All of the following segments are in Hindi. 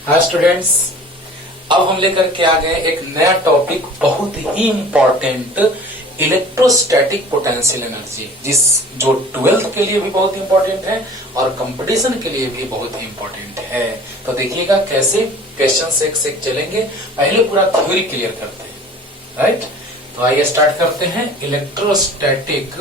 हाय स्टूडेंट्स, अब हम लेकर के आ गए एक नया टॉपिक, बहुत ही इंपॉर्टेंट, इलेक्ट्रोस्टैटिक पोटेंशियल एनर्जी, जो 12th के लिए भी बहुत इंपॉर्टेंट है और कंपटीशन के लिए भी बहुत ही इंपॉर्टेंट है। तो देखिएगा कैसे क्वेश्चन एक से एक चलेंगे। पहले पूरा थ्योरी क्लियर करते हैं, राइट। तो आइए स्टार्ट करते हैं। Electrostatic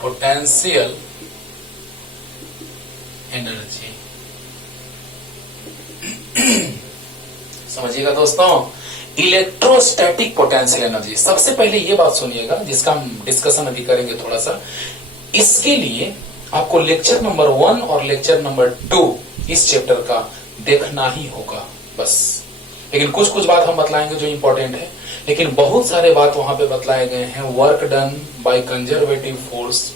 potential energy. समझिएगा दोस्तों, इलेक्ट्रोस्टैटिक पोटेंशियल एनर्जी। सबसे पहले ये बात सुनिएगा जिसका हम डिस्कशन अभी करेंगे थोड़ा सा। इसके लिए आपको लेक्चर नंबर 1 और लेक्चर नंबर 2 इस चैप्टर का देखना ही होगा बस। लेकिन कुछ कुछ बात हम बतलाएंगे जो इंपॉर्टेंट है, लेकिन बहुत सारे बात वहां पे बतलाए गए हैं। Work done by conservative force,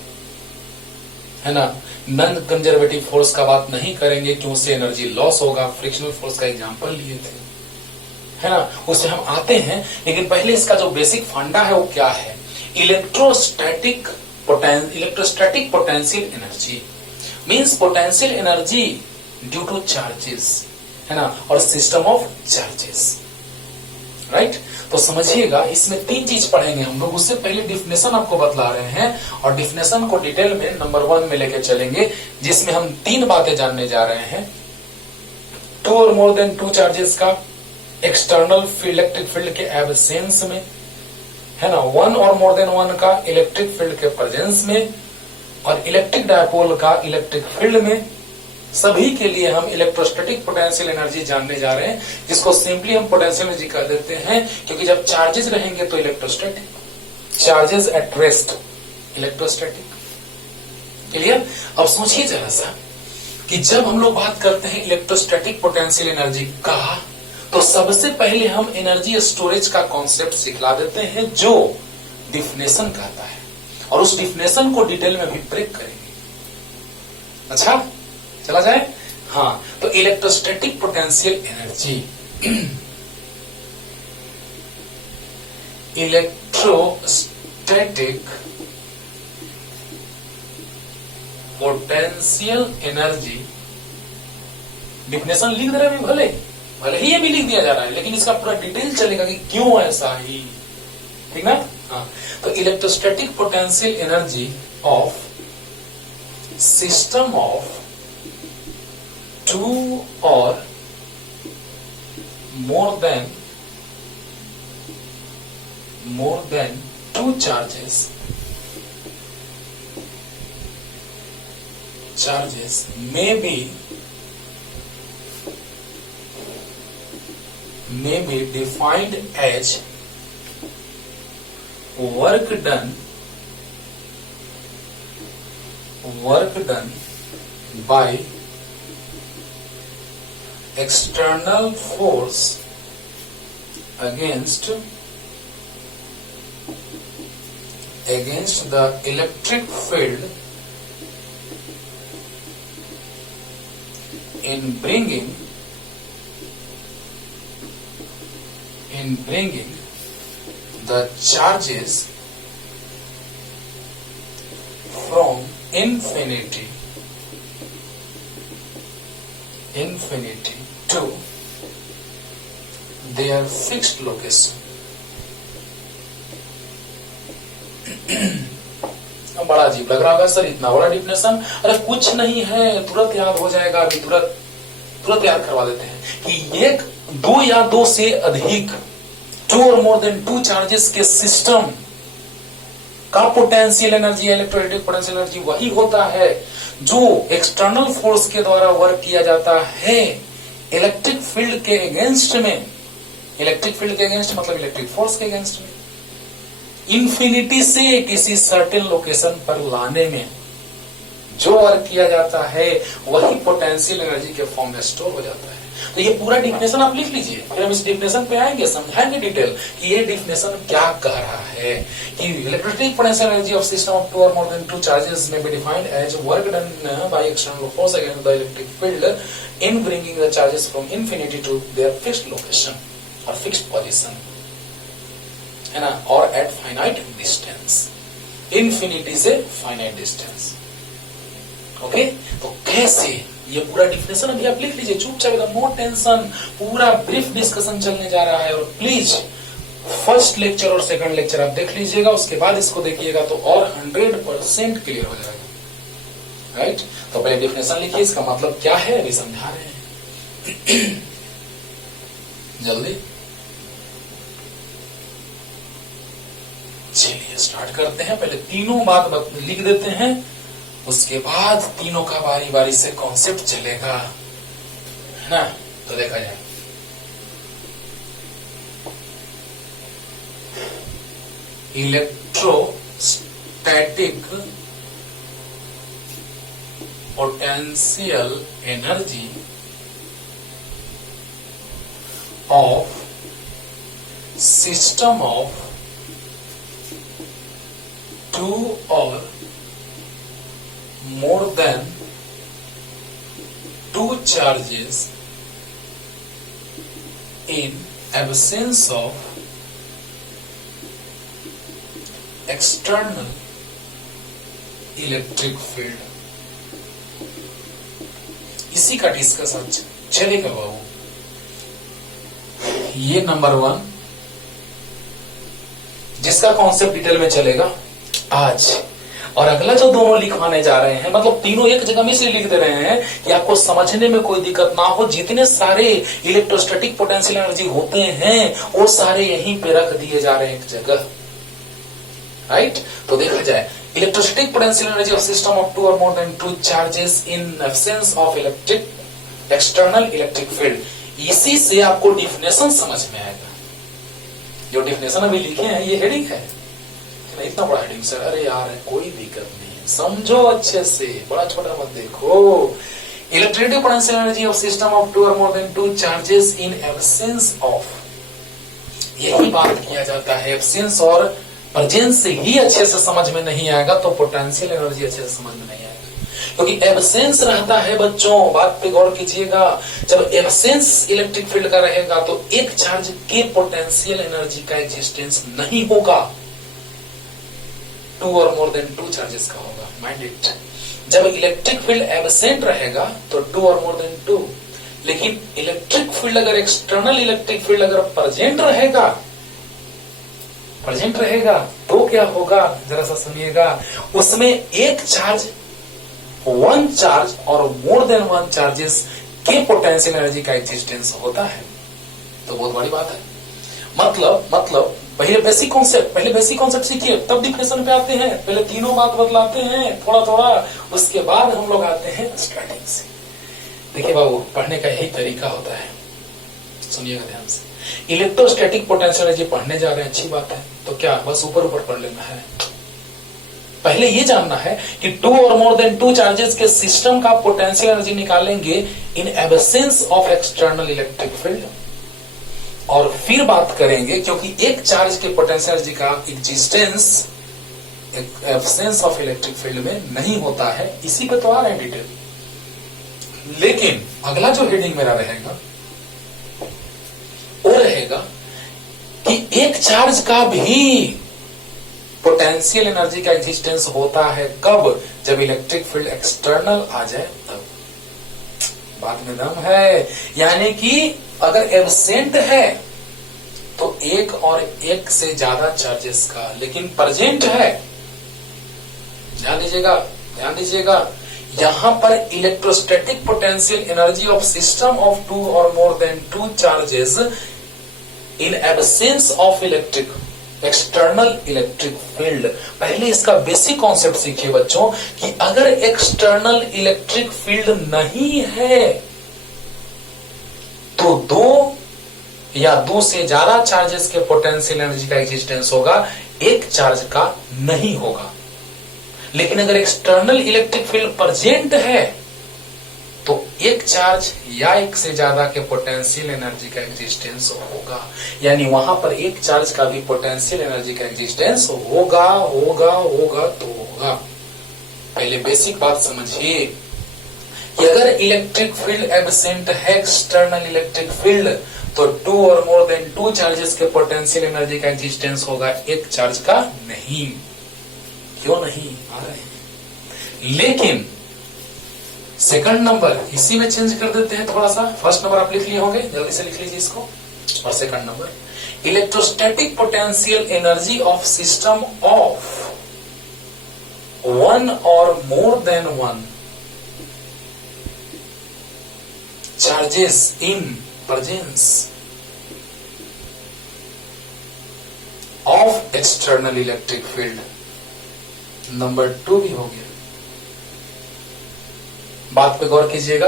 है ना। नॉन कंजर्वेटिव फोर्स का बात नहीं करेंगे क्यों से एनर्जी लॉस होगा। फ्रिक्शनल फोर्स का एग्जांपल लिए थे, है ना, उसे हम आते हैं। लेकिन पहले इसका जो बेसिक फंडा है वो क्या है। Electrostatic potential energy means potential energy due two charges, है ना, और सिस्टम ऑफ चार्जेस, राइट। तो समझिएगा, इसमें 3 चीज पढ़ेंगे हम लोग। उससे पहले डिफिनेशन आपको बतला रहे हैं और डिफिनेशन को डिटेल में नंबर 1 में लेकर चलेंगे, जिसमें हम 3 बातें जानने जा रहे हैं। 2 और मोर देन 2 चार्जेस का एक्सटर्नल इलेक्ट्रिक फील्ड के एब्सेंस में, है ना। 1 और मोर देन 1 का इलेक्ट्रिक फील्ड के प्रेजेंस में, और इलेक्ट्रिक डायपोल का इलेक्ट्रिक फील्ड में। सभी के लिए हम इलेक्ट्रोस्टैटिक पोटेंशियल एनर्जी जानने जा रहे हैं, जिसको सिंपली हम पोटेंशियल एनर्जी कह देते हैं, क्योंकि जब चार्जेस रहेंगे तो electrostatic, charges at rest electrostatic. Clear. अब सोचिए जरा सा कि जब हम लोग बात करते हैं इलेक्ट्रोस्टैटिक पोटेंशियल एनर्जी का, तो सबसे पहले हम एनर्जी स्टोरेज का कॉन्सेप्ट सिखला देते हैं, जो डिफिनेशन कहता है, और उस डिफिनेशन को डिटेल में भी ब्रेक करेंगे। अच्छा, चला जाए। हाँ, तो electrostatic potential energy, electrostatic potential energy, definition लिख दे रहे हैं, भले ही ये भी लिख दिया जा रहा है, लेकिन इसका पूरा डिटेल चलेगा कि क्यों ऐसा ही, ठीक ना। हाँ, तो electrostatic potential energy of system of 2 or more than 2 charges may be defined as work done by external force against the electric field in bringing the charges from infinity to their fixed location। बड़ा अजीब लग रहा होगा सर, इतना बड़ा डिफिनेशन। अरे कुछ नहीं है, तुरंत याद हो जाएगा। अभी तुरंत याद करवा देते हैं कि एक 2 या 2 से अधिक 2 और मोर देन 2 चार्जेस के सिस्टम का potential energy, electrostatic potential energy वही होता है जो एक्सटर्नल फोर्स के द्वारा वर्क किया जाता है इलेक्ट्रिक फील्ड के अगेंस्ट में। इलेक्ट्रिक फील्ड के अगेंस्ट मतलब इलेक्ट्रिक फोर्स के अगेंस्ट में, इंफिनिटी से किसी सर्टेन लोकेशन पर लाने में जो वर्क किया जाता है वही पोटेंशियल एनर्जी के फॉर्म में स्टोर हो जाता है। तो ये पूरा डिफिनेशन आप लिख लीजिए, फिर हम इस डिफिनेशन पे आएंगे, समझाएंगे डिटेल कि ये डिफिनेशन क्या कह रहा है। कि electrostatic potential energy of system of 2 or more than 2 charges may be defined as work done by external force against the electric field in bringing the charges from infinity to their fixed location और फिक्स्ड पोजीशन। है ना, और एट फाइनाइट डिस्टेंस, इन्फिनिटी से फाइनाइट डिस्टेंस। ओके, तो कैसे, ये पूरा डिफिनेशन अभी आप लिख लीजिए चुपचाप, नो टेंशन, पूरा ब्रीफ डिस्कशन चलने जा रहा है। और प्लीज फर्स्ट लेक्चर और सेकंड लेक्चर आप देख लीजिएगा, उसके बाद इसको देखिएगा तो और 100% क्लियर हो जाएगा। राइट, तो पहले डिफिनेशन लिखिए, इसका मतलब क्या है अभी समझा रहे हैं। जल्दी चलिए स्टार्ट करते हैं। पहले तीनों बात लिख देते हैं, उसके बाद तीनों का बारी बारी से कॉन्सेप्ट चलेगा, है ना। तो देखा जाए, electrostatic potential energy of system of two और more than two charges in absence of external electric field। इसी का डिस्कशन चलेगा बाबू। ये नंबर 1 जिसका कॉन्सेप्ट डिटेल में चलेगा आज, और अगला जो दोनों लिखवाने जा रहे हैं, मतलब तीनों एक जगह में इसलिए लिख दे रहे हैं कि आपको समझने में कोई दिक्कत ना हो। जितने सारे इलेक्ट्रोस्टैटिक पोटेंशियल एनर्जी होते हैं वो सारे यहीं पे रख दिए जा रहे हैं एक जगह। राइट, तो देखा जाए, electrostatic potential energy of system of two or more than two charges in absence of electric external electric field. इसी से आपको डिफिनेशन समझ में आएगा। जो डिफिनेशन अभी लिखे हैं ये हेडिंग है, इतना बड़ा हेडिंग सर, अरे यार कोई दिक्कत नहीं, समझो अच्छे से, बड़ा छोटा मत देखो। Electric potential energy of system of two or more than two charges in absence of, यही बात किया जाता है। एब्सेंस और प्रेजेंस से ही अच्छे से समझ में नहीं आएगा तो पोटेंशियल एनर्जी अच्छे से समझ में नहीं आएगा, क्योंकि एब्सेंस रहता है बच्चों, बात पे गौर कीजिएगा। जब एब्सेंस इलेक्ट्रिक फील्ड का रहेगा तो एक चार्ज के पोटेंशियल एनर्जी का एग्जिस्टेंस नहीं होगा, to or more than two charges का होगा। माइंड इट, जब इलेक्ट्रिक फील्ड एब्सेंट रहेगा तो to or more than to, लेकिन इलेक्ट्रिक फील्ड अगर एक्सटर्नल इलेक्ट्रिक फील्ड अगर प्रेजेंट रहेगा तो क्या होगा जरा सा सुनिएगा, उसमें एक चार्ज, वन चार्ज और मोर देन वन चार्जेस के पोटेंशियल एनर्जी का एग्जिस्टेंस होता है। तो बहुत बड़ी बात है। मतलब पहले बेसिक कॉन्सेप्ट सीखिए, तब डिफिनेशन पे आते हैं। पहले तीनों बात बदलाते हैं थोड़ा थोड़ा, उसके बाद हम लोग आते हैं स्टार्टिंग से। देखिए बाबू, पढ़ने का यही तरीका होता है, सुनिएगा ध्यान से। इलेक्ट्रोस्टैटिक पोटेंशियल एनर्जी पढ़ने जा रहे हैं, अच्छी बात है, तो क्या बस ऊपर पढ़ लेना है? पहले ये जानना है कि to or more than two charges के सिस्टम का पोटेंशियल एनर्जी निकालेंगे इन absence of external electric field, और फिर बात करेंगे क्योंकि एक चार्ज के पोटेंशियल एनर्जी का existence absence of electric field में नहीं होता है। इसी पे तो आ रहे हैं डिटेल। लेकिन अगला जो हेडिंग मेरा रहेगा वो रहेगा कि एक चार्ज का भी पोटेंशियल एनर्जी का एग्जिस्टेंस होता है कब? जब इलेक्ट्रिक फील्ड एक्सटर्नल आ जाए तब। बात में दम है, यानी कि अगर एब्सेंट है तो एक और एक से ज्यादा चार्जेस का, लेकिन प्रेजेंट है, ध्यान दीजिएगा, यहां पर electrostatic potential energy of system of two or more than two charges in absence of electric external electric field. पहले इसका बेसिक कॉन्सेप्ट सीखिए बच्चों कि अगर एक्सटर्नल इलेक्ट्रिक फील्ड नहीं है तो दो या दो से ज्यादा चार्जेस के पोटेंशियल एनर्जी का एग्जिस्टेंस होगा, एक चार्ज का नहीं होगा। लेकिन अगर एक्सटर्नल इलेक्ट्रिक फील्ड प्रेजेंट है तो एक चार्ज या एक से ज्यादा के पोटेंशियल एनर्जी का एग्जिस्टेंस होगा, यानी वहां पर एक चार्ज का भी पोटेंशियल एनर्जी का एग्जिस्टेंस होगा। पहले बेसिक बात समझिए कि अगर इलेक्ट्रिक फील्ड एब्सेंट है, एक्सटर्नल इलेक्ट्रिक फील्ड, तो 2 और मोर देन 2 चार्जेस के पोटेंशियल एनर्जी का एग्जिस्टेंस होगा, एक चार्ज का नहीं। क्यों नहीं आ रहे हैं? लेकिन सेकंड नंबर इसी में चेंज कर देते हैं थोड़ा सा। फर्स्ट नंबर आप लिख लिए होंगे, जल्दी से लिख लीजिए इसको। और second number, electrostatic potential energy of system of 1 और more then 1 charges in presence of external electric field. Number 2 भी हो गया। बात पे गौर कीजिएगा।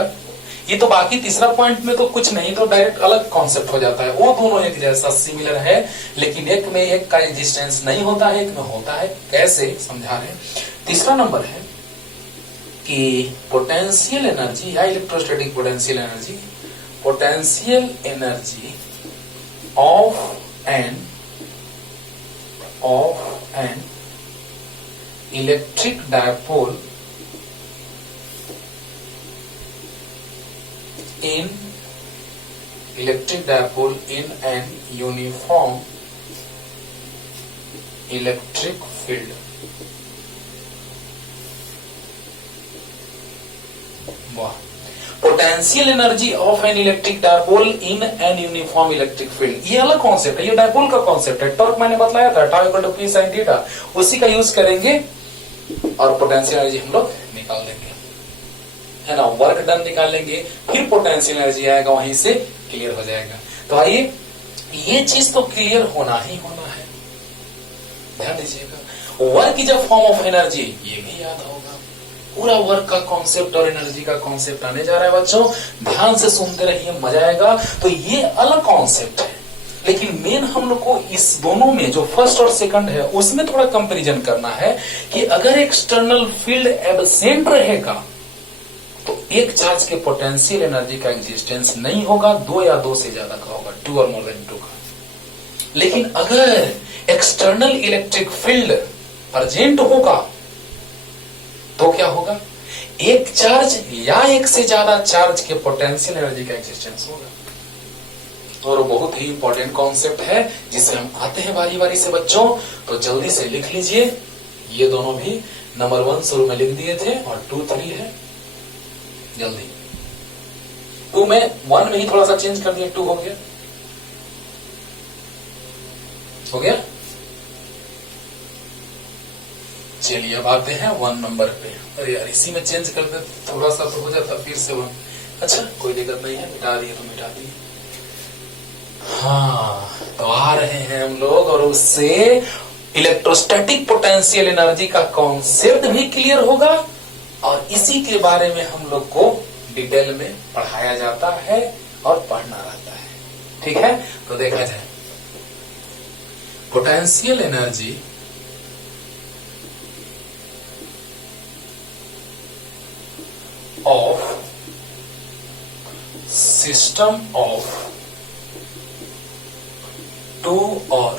ये तो बाकी तीसरा पॉइंट में तो कुछ नहीं, तो डायरेक्ट अलग कॉन्सेप्ट हो जाता है। वो दोनों एक जैसा सिमिलर है, लेकिन एक में एक का एग्जिस्टेंस नहीं होता है, एक में होता है। कैसे समझा रहे हैं। तीसरा नंबर है कि पोटेंशियल एनर्जी या electrostatic potential energy, potential energy of an electric dipole in an uniform electric field। वाह, potential energy of an electric dipole in an uniform electric field, ये अलग कॉन्सेप्ट है। ये डायपोल का कॉन्सेप्ट है। टॉर्क मैंने बताया था, tau equal to p sine theta, उसी का यूज करेंगे और पोटेंशियल एनर्जी हम लोग निकाल देंगे, है ना। वर्क डन निकालेंगे, फिर पोटेंशियल एनर्जी आएगा, वहीं से क्लियर हो जाएगा। तो आइए, ये चीज तो क्लियर होना ही होना है, ध्यान दीजिएगा। Work is a form of energy, ये भी याद होगा। पूरा वर्क का कॉन्सेप्ट और एनर्जी का कॉन्सेप्ट आने जा रहा है बच्चों, ध्यान से सुनते रहिए, मजा आएगा। तो ये अलग कॉन्सेप्ट है, लेकिन मेन हम लोग को इस दोनों में जो फर्स्ट और सेकंड है उसमें थोड़ा कंपैरिजन करना है कि अगर एक्सटर्नल फील्ड एब्सेंट रहेगा तो एक चार्ज के पोटेंशियल एनर्जी का एग्जिस्टेंस नहीं होगा, 2 या 2 से ज्यादा का होगा, 2 और मोर देन 2 का। लेकिन अगर एक्सटर्नल इलेक्ट्रिक फील्ड प्रेजेंट होगा तो क्या होगा, एक चार्ज या एक से ज्यादा चार्ज के पोटेंशियल एनर्जी का एग्जिस्टेंस होगा। और बहुत ही इंपॉर्टेंट कॉन्सेप्ट है जिसे हम आते हैं बारी बारी से बच्चों, तो जल्दी से लिख लीजिए। ये दोनों भी नंबर 1 शुरू में लिख दिए थे और 2, 3 है। जल्दी 2 में 1 में ही थोड़ा सा चेंज कर दिया, 2 हो गया, हो गया। चलिए अब आते हैं 1 नंबर पे। अरे यार, इसी में चेंज कर दे थोड़ा सा तो हो जाता फिर से 1। अच्छा, कोई दिक्कत नहीं है, मिटा दिए तो मिटा दिए। हाँ, तो आ रहे हैं हम लोग और उससे इलेक्ट्रोस्टैटिक पोटेंशियल एनर्जी का कॉन्सेप्ट भी क्लियर होगा और इसी के बारे में हम लोग को डिटेल में पढ़ाया जाता है और पढ़ना रहता है। ठीक है, तो देखा जाए potential energy of system of 2 और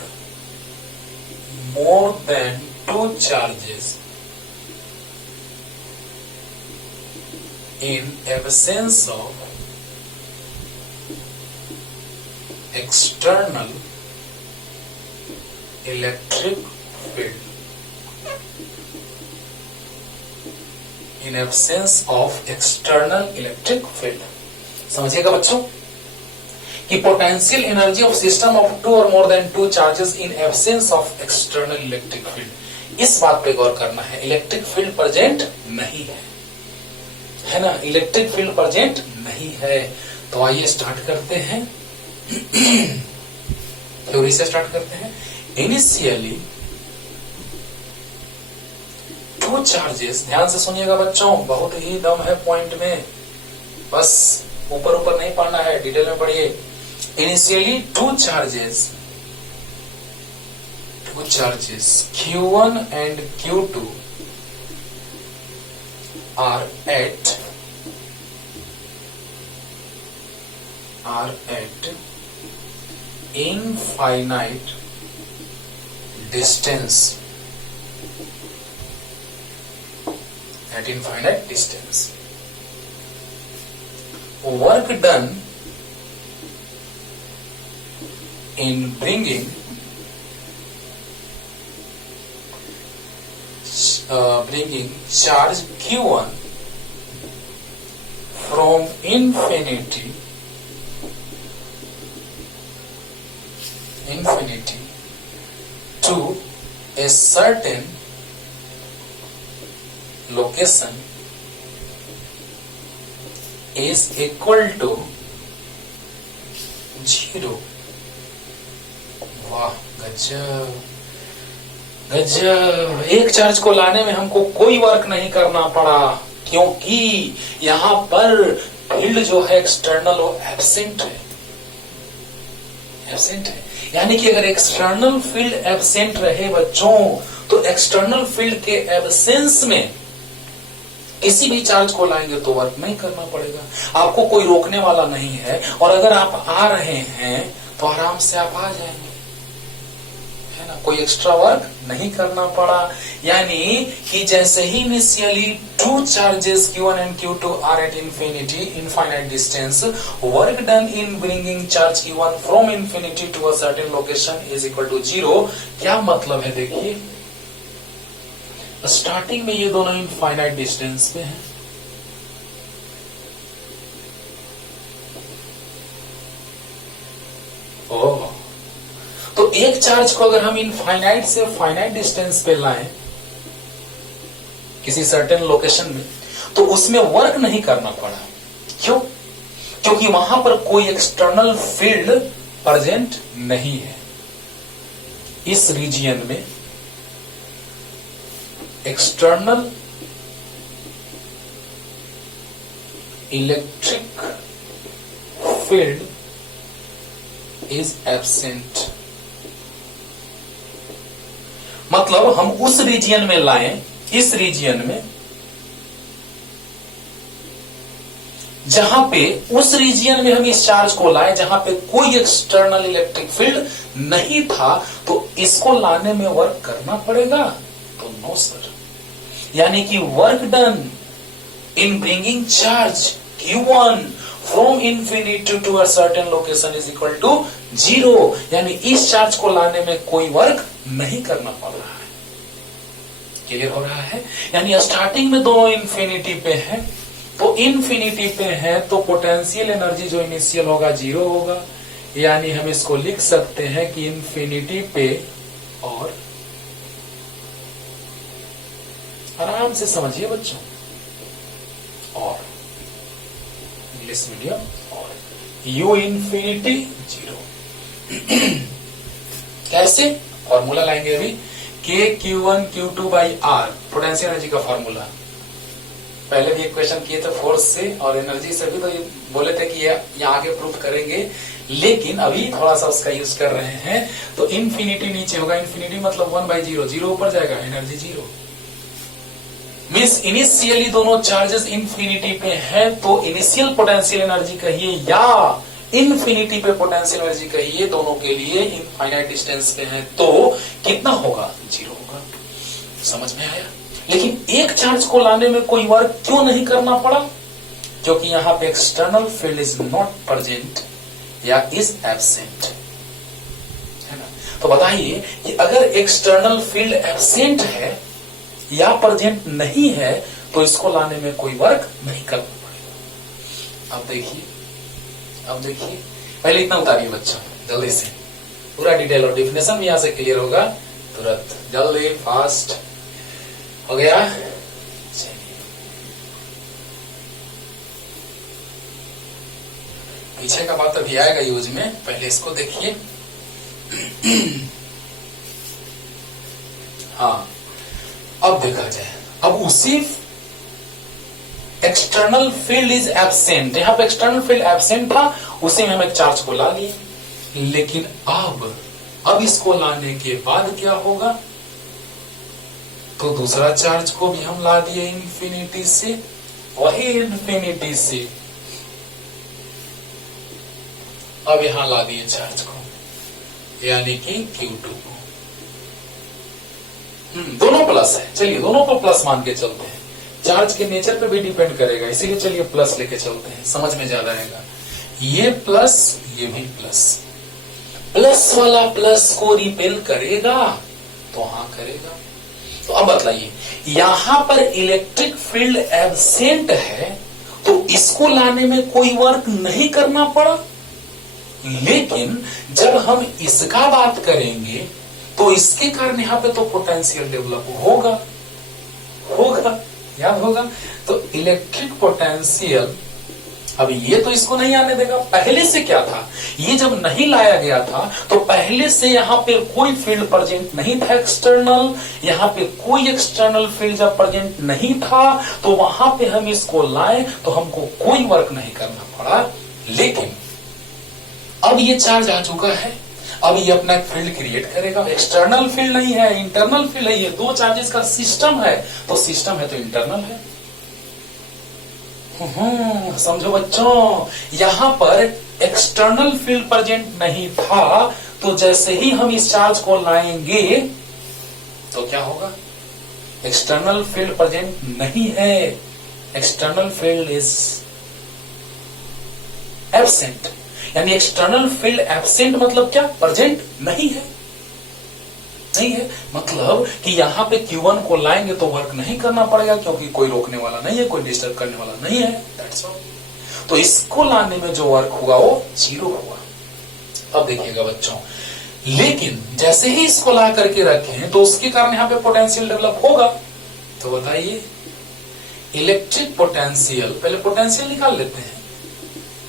more than 2 charges in absence of external electric field, in absence of external electric field। समझिएगा बच्चों कि potential energy of system of 2 और more then 2 charges in absence of external electric field. इस बात पे गौर करना है, इलेक्ट्रिक फील्ड प्रेजेंट नहीं है ना, इलेक्ट्रिक फील्ड प्रेजेंट नहीं है। तो आइए स्टार्ट करते हैं, थ्योरी से स्टार्ट करते हैं। इनिशियली 2 चार्जेस, ध्यान से सुनिएगा बच्चों, बहुत ही दम है पॉइंट में, बस ऊपर ऊपर नहीं पढ़ना है, डिटेल में पढ़िए। Initially 2 charges Q1 and Q2 are at infinite distance, at infinite distance। Work done in bringing charge Q1 from infinity to a certain location is equal to 0। वाह, गजब गजब। एक चार्ज को लाने में हमको कोई वर्क नहीं करना पड़ा, क्योंकि यहां पर फील्ड जो है एक्सटर्नल वो एब्सेंट है। यानी कि अगर एक्सटर्नल फील्ड एब्सेंट रहे बच्चों, तो एक्सटर्नल फील्ड के एब्सेंस में किसी भी चार्ज को लाएंगे तो वर्क नहीं करना पड़ेगा, आपको कोई रोकने वाला नहीं है। और अगर आप आ रहे हैं तो आराम से आप आ जाएंगे, है ना, कोई एक्स्ट्रा वर्क नहीं करना पड़ा। यानी कि जैसे ही initially two charges Q1 and Q2 are at infinite distance, work done in bringing charge Q1 from infinity to a certain location is equal to 0। क्या मतलब है देखिए, स्टार्टिंग में ये दोनों इनफाइनाइट डिस्टेंस पे हैं, तो एक चार्ज को अगर हम इनफाइनाइट से फाइनाइट डिस्टेंस पे लाएं किसी सर्टेन लोकेशन में, तो उसमें वर्क नहीं करना पड़ा। क्यों? क्योंकि वहां पर कोई एक्सटर्नल फील्ड प्रेजेंट नहीं है। इस रीजियन में external electric field is absent. मतलब हम उस रीजियन में लाएं, इस रीजियन में जहां पे, उस रीजियन में हम इस चार्ज को लाए जहां पे कोई एक्सटर्नल इलेक्ट्रिक फील्ड नहीं था, तो इसको लाने में वर्क करना पड़ेगा? तो नो सर। यानी कि work done in bringing charge Q1 from infinity to a certain location is equal to 0। यानी इस चार्ज को लाने में कोई वर्क नहीं करना पड़ रहा है। क्लियर हो रहा है? यानी स्टार्टिंग में दोनों इन्फिनिटी पे है, तो इन्फिनिटी पे है तो पोटेंशियल एनर्जी जो इनिशियल होगा 0 होगा। यानी हम इसको लिख सकते हैं कि इन्फिनिटी पे, और आराम से समझिए बच्चों, और इंग्लिश मीडियम, और u इन्फिनिटी 0। कैसे? फॉर्मूला लाएंगे अभी, k Q1 Q2 by R, potential energy का फॉर्मूला। पहले भी एक क्वेश्चन किए थे फोर्स से और एनर्जी से भी, तो ये बोले थे कि ये आगे प्रूफ करेंगे, लेकिन अभी थोड़ा सा उसका यूज कर रहे हैं। तो इन्फिनिटी नीचे होगा, इन्फिनिटी मतलब 1/0, 0 ऊपर जाएगा, एनर्जी 0। मीन्स इनिशियली दोनों चार्जेस इन्फिनिटी पे है, तो इनिशियल पोटेंशियल एनर्जी कहिए या इन्फिनिटी पे पोटेंशियल एनर्जी कहिए, दोनों के लिए इनफाइनाइट डिस्टेंस पे है, तो कितना होगा? 0 होगा। समझ में आया? लेकिन एक चार्ज को लाने में कोई वर्क क्यों नहीं करना पड़ा? क्योंकि यहां पे external field is not present या इज एब्सेंट, है ना। तो बताइए कि अगर एक्सटर्नल फील्ड एब्सेंट है या प्रेजेंट नहीं है, तो इसको लाने में कोई वर्क नहीं करना पड़ेगा। अब देखिए, पहले इतना उतारिए बच्चों, जल्दी से, पूरा डिटेल और डिफिनेशन भी यहां से क्लियर होगा तुरंत, जल्दी, फास्ट। हो गया? पीछे का बात अभी आएगा यूज में, पहले इसको देखिए। हाँ, अब देखा जाए, अब उसी एक्सटर्नल फील्ड इज एब्सेंट, यहां पे एक्सटर्नल फील्ड एब्सेंट था, उसी में हम एक चार्ज को ला लिए। लेकिन अब इसको लाने के बाद क्या होगा? तो दूसरा चार्ज को भी हम ला दिए इन्फिनिटी से, वही इन्फिनिटी से अब यहां ला दिए चार्ज को, यानी कि Q2 को। दोनों प्लस है, चलिए दोनों को प्लस मान के चलते हैं। चार्ज के नेचर पे भी डिपेंड करेगा, इसीलिए चलिए प्लस लेके चलते हैं, समझ में ज्यादा आएगा। ये प्लस, ये भी प्लस। प्लस वाला प्लस को रिपेल करेगा? तो हाँ करेगा। तो अब बतलाइए, यहां पर इलेक्ट्रिक फील्ड एब्सेंट है तो इसको लाने में कोई वर्क नहीं करना पड़ा, लेकिन जब हम इसका बात करेंगे तो इसके कारण यहां पे तो पोटेंशियल डेवलप होगा, याद होगा। तो इलेक्ट्रिक पोटेंशियल, अब ये तो इसको नहीं आने देगा। पहले से क्या था, ये जब नहीं लाया गया था तो पहले से यहां पे कोई फील्ड प्रेजेंट नहीं था एक्सटर्नल, यहां पे कोई एक्सटर्नल फील्ड जब प्रेजेंट नहीं था तो वहां पे हम इसको लाए तो हमको कोई वर्क नहीं करना पड़ा। लेकिन अब ये चार्ज आ चुका है, अब ये अपना एक फील्ड क्रिएट करेगा। एक्सटर्नल फील्ड नहीं है, इंटरनल फील्ड है, ये दो चार्जेस का सिस्टम है, तो सिस्टम है तो इंटरनल है। समझो बच्चों, यहां पर एक्सटर्नल फील्ड प्रेजेंट नहीं था तो जैसे ही हम इस चार्ज को लाएंगे तो क्या होगा, एक्सटर्नल फील्ड प्रेजेंट नहीं है, एक्सटर्नल फील्ड इज एब्सेंट। यानी एक्सटर्नल फील्ड एब्सेंट मतलब क्या, प्रेजेंट नहीं है, नहीं है। मतलब कि यहां पे Q1 को लाएंगे तो वर्क नहीं करना पड़ेगा क्योंकि कोई रोकने वाला नहीं है, कोई डिस्टर्ब करने वाला नहीं है, दैट्स ऑल। तो इसको लाने में जो वर्क हुआ वो 0 हुआ। अब देखिएगा बच्चों, लेकिन जैसे ही इसको ला करके रखें तो उसके कारण यहां पे पोटेंशियल डेवलप होगा। तो बताइए, इलेक्ट्रिक पोटेंशियल, पहले पोटेंशियल निकाल लेते हैं।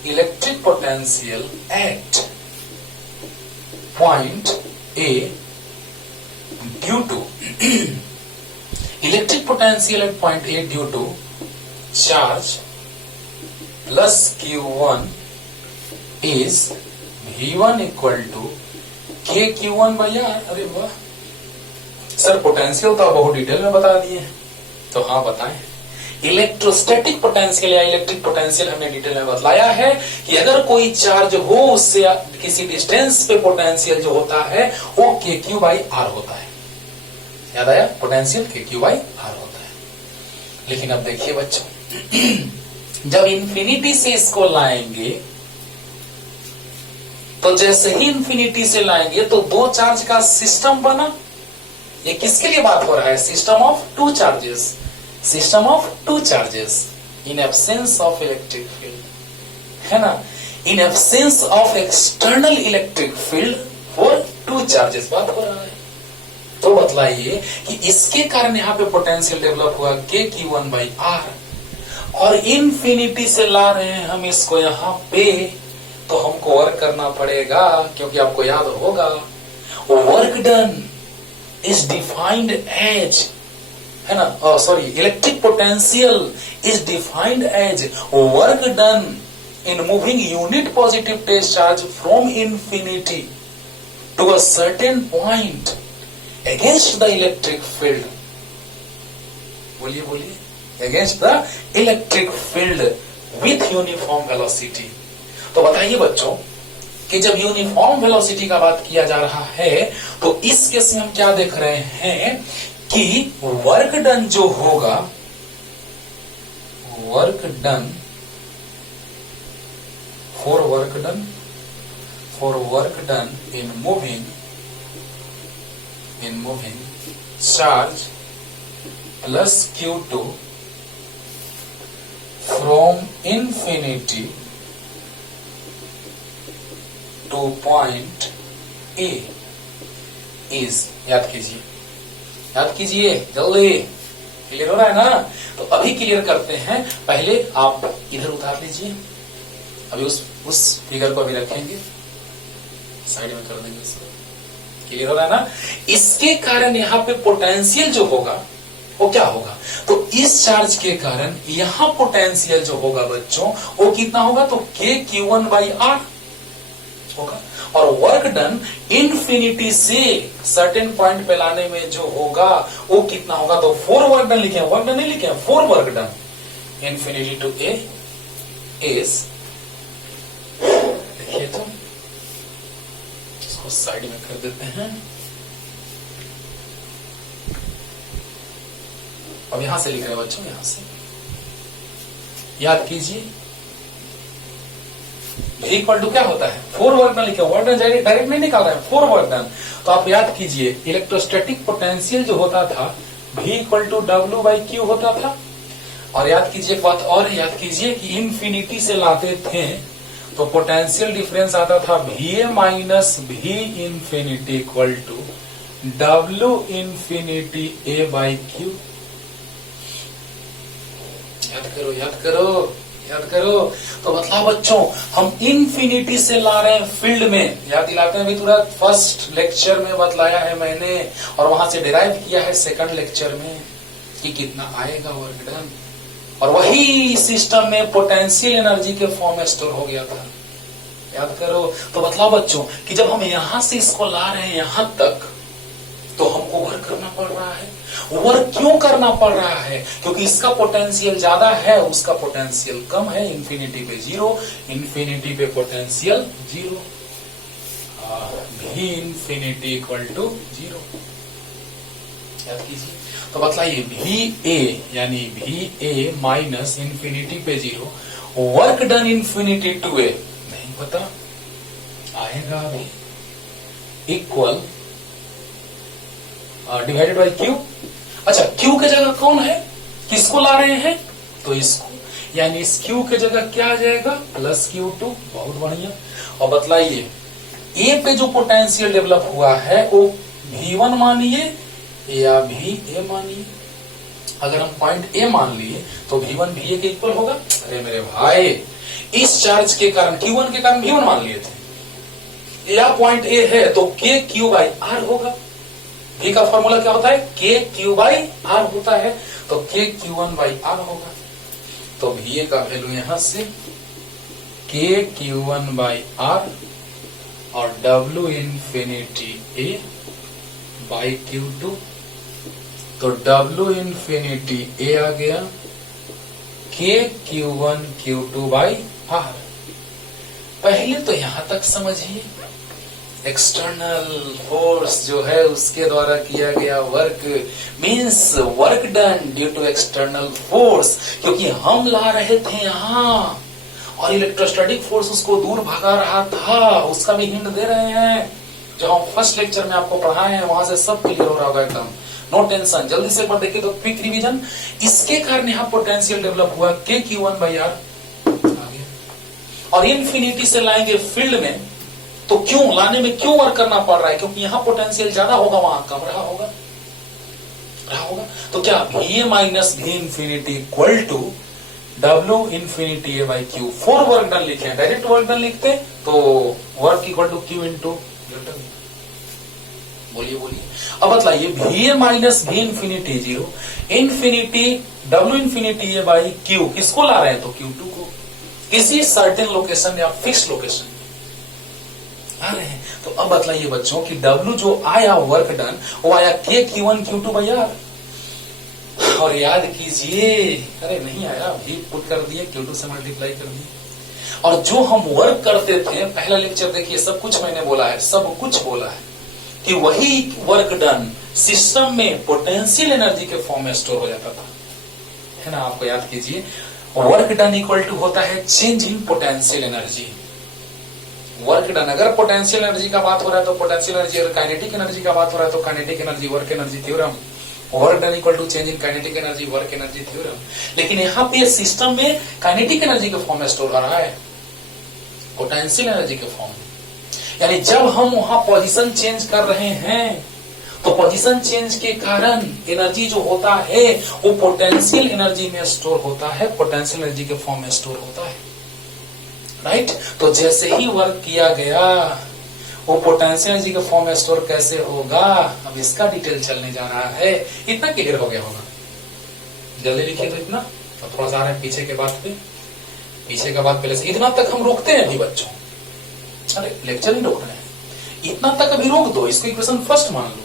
Electric potential at point A due to electric potential at point A due to charge plus Q1 is V1 equal to KQ1 by R। अरे वाह सर, पोटेंशियल तो आप बहुत डिटेल में बता दिए हैं। तो हाँ बताएं, इलेक्ट्रोस्टैटिक पोटेंशियल या इलेक्ट्रिक पोटेंशियल हमने डिटेल में बतलाया है कि अगर कोई चार्ज हो उससे किसी डिस्टेंस पे पोटेंशियल जो होता है वो KQ by R होता है। याद आया, पोटेंशियल KQ by R होता है। लेकिन अब देखिए बच्चों, जब इंफिनिटी से इसको लाएंगे तो जैसे ही इंफिनिटी से लाएंगे तो दो चार्ज का सिस्टम बना। ये किसके लिए बात हो रहा है, system of two charges, system of to charges in absence of electric field, है ना, इन absence of external electric field for two charges बात हो रहा है। तो बतलाइए कि इसके कारण यहां पे पोटेंशियल डेवलप हुआ KQ1 by R, और इनफिनिटी से ला रहे हैं हम इसको यहां पे तो हमको वर्क करना पड़ेगा, क्योंकि आपको याद होगा work done is defined as, है ना, sorry, electric potential is defined as work done in moving unit positive test charge from infinity to a certain point against the electric field। बोलिए बोलिए, against the electric field with uniform velocity। तो बताइए बच्चों कि जब यूनिफॉर्म वेलोसिटी का बात किया जा रहा है तो इस केस में हम क्या देख रहे हैं कि वर्क डन जो होगा, work done for work done in moving charge plus Q2 from infinity to point A is, याद कीजिए जल्दी, क्लियर हो रहा है ना। तो अभी क्लियर करते हैं, पहले आप इधर उतार लीजिए, अभी उस फिगर को अभी रखेंगे, साइड में कर देंगे इसको, क्लियर हो रहा है ना। इसके कारण यहाँ पे पोटेंशियल जो होगा वो क्या होगा, तो इस चार्ज के कारण यहाँ पोटेंशियल जो होगा बच्चों वो कितना होगा, तो KQ1 by R होगा। और वर्क डन इनफिनिटी से सर्टेन पॉइंट पे लाने में जो होगा वो कितना होगा, तो 4 वर्क डन लिखे हैं, वर्क डन नहीं लिखे हैं, 4 work done infinity to A is, देखिए तो इसको साइड में कर देते हैं। अब यहां से लिख रहे हैं बच्चों, यहां से याद कीजिए V इक्वल टू क्या होता है 4 वर्क डन लिखे, वर्क डन डायरेक्ट नहीं निकाल रहे हैं, 4 वर्क डन। तो आप याद कीजिए इलेक्ट्रोस्टैटिक पोटेंशियल जो होता था V इक्वल टू डब्ल्यू बाई क्यू होता था। और याद कीजिए एक बात और याद कीजिए कि इन्फिनिटी से लाते थे तो पोटेंशियल डिफरेंस आता था VA minus V infinity equal to W infinity A by q. याद करो याद करो याद करो। तो मतलब बच्चों हम इन्फिनिटी से ला रहे हैं फील्ड में, याद दिलाते हैं अभी तुरंत फर्स्ट लेक्चर में बतलाया है मैंने, और वहां से डिराइव किया है सेकंड लेक्चर में कि कितना आएगा वर्क डन, और वही सिस्टम में पोटेंशियल एनर्जी के फॉर्म में स्टोर हो गया था। याद करो। तो मतलब बच्चों कि जब हम यहां से इसको ला रहे हैं यहां तक तो हमको वर्क करना पड़ रहा है। वर्क क्यों करना पड़ रहा है? क्योंकि इसका पोटेंशियल ज्यादा है, उसका पोटेंशियल कम है। इन्फिनिटी पे 0, इन्फिनिटी पे पोटेंशियल 0, भी इन्फिनिटी इक्वल टू 0। याद कीजिए। तो बताइए भी ए यानी भी ए माइनस इन्फिनिटी पे 0, वर्क डन इन्फिनिटी टू ए नहीं पता आएगा अभी, इक्वल डिवाइडेड बाई क्यू। अच्छा क्यू के जगह कौन है, किसको ला रहे हैं? तो इसको, यानी इस क्यू के जगह क्या आ जाएगा प्लस Q2। बहुत बढ़िया। और बतलाइए ए पे जो पोटेंशियल डेवलप हुआ है वो V1 मानिए या VA मानिए। अगर हम पॉइंट ए मान लिए तो V1 VA के इक्वल होगा। अरे मेरे भाई इस चार्ज के कारण Q1 के कारण V1 मान लिए थे, या पॉइंट ए है तो KQ बाई R होगा। V का फॉर्मूला क्या होता है KQ बाई R होता है, तो KQ1 बाई R होगा। तो VA का वैल्यू यहां से KQ1 बाई R और W infinity A by Q2, तो W इन्फिनिटी A आ गया, KQ1 Q2 बाई R। पहले तो यहां तक समझिए एक्सटर्नल फोर्स जो है उसके द्वारा किया गया work means work done due to external force, क्योंकि हम ला रहे थे यहां और इलेक्ट्रोस्टैटिक फोर्स उसको दूर भगा रहा था। उसका भी हिंट दे रहे हैं जो हम फर्स्ट लेक्चर में आपको पढ़ाए हैं, वहां से सब क्लियर हो रहा होगा एकदम, नो टेंशन। जल्दी से एक बार देखिए तो क्विक रिवीजन। इसके कारण यहाँ पोटेंशियल डेवलप हुआ KQ1 बाई R आ गया, और इन्फिनिटी से लाएंगे फील्ड में तो क्यों लाने में क्यों वर्क करना पड़ रहा है? क्योंकि यहां पोटेंशियल ज्यादा होगा, वहां कम रहा होगा। तो क्या VA minus V infinity equal to W infinity A by Q। 4 work done लिखे हैं, डायरेक्ट वर्क डन लिखते तो work equal to Q into newton. बोलिए अब बतलाइए VA minus V infinity 0, infinity W infinity A by Q किसको ला रहे हैं? तो Q2 को, किसी सर्टेन लोकेशन या फिक्स लोकेशन आ रहे हैं। तो अब बतलाइए बच्चों कि W जो आया वर्क डन वो आया KQ1 Q2 बाई R। और याद कीजिए, अरे नहीं आया, भी पुट कर दिए, Q2 से मल्टीप्लाई कर दिए। और जो हम वर्क करते थे, पहला लेक्चर देखिए सब कुछ मैंने बोला है, सब कुछ बोला है कि वही वर्क डन सिस्टम में पोटेंशियल एनर्जी के फॉर्म में स्टोर हो जाता था, है ना। आपको याद कीजिए वर्क डन इक्वल टू होता है change in potential energy. Work done, अगर पोटेंशियल एनर्जी का बात हो रहा है तो पोटेंशियल एनर्जी, अगर काइनेटिक एनर्जी का बात हो रहा है तो kinetic energy, work energy theorem. Work done equal to change in kinetic energy, work energy theorem. लेकिन यहाँ पे सिस्टम में काइनेटिक एनर्जी के फॉर्म में स्टोर हो रहा है, पोटेंशियल एनर्जी के फॉर्म में। यानी जब हम वहां पोजीशन चेंज कर रहे हैं तो पोजीशन चेंज के कारण एनर्जी जो होता है वो पोटेंशियल एनर्जी में स्टोर होता है, पोटेंशियल एनर्जी के फॉर्म में स्टोर होता है, राइट। तो जैसे ही वर्क किया गया वो पोटेंशियल एनर्जी के फॉर्म में स्टोर कैसे होगा, अब इसका डिटेल चलने जा रहा है। इतना क्लियर हो गया होगा, जल्दी लिखिए। तो इतना तो थोड़ा सा पीछे के बाद पे, पीछे का बात पहले से इतना तक हम रोकते हैं अभी बच्चों, अरे लेक्चर नहीं रोक रहे हैं, इतना तक अभी रोक दो, इसको इक्वेशन फर्स्ट मान लो,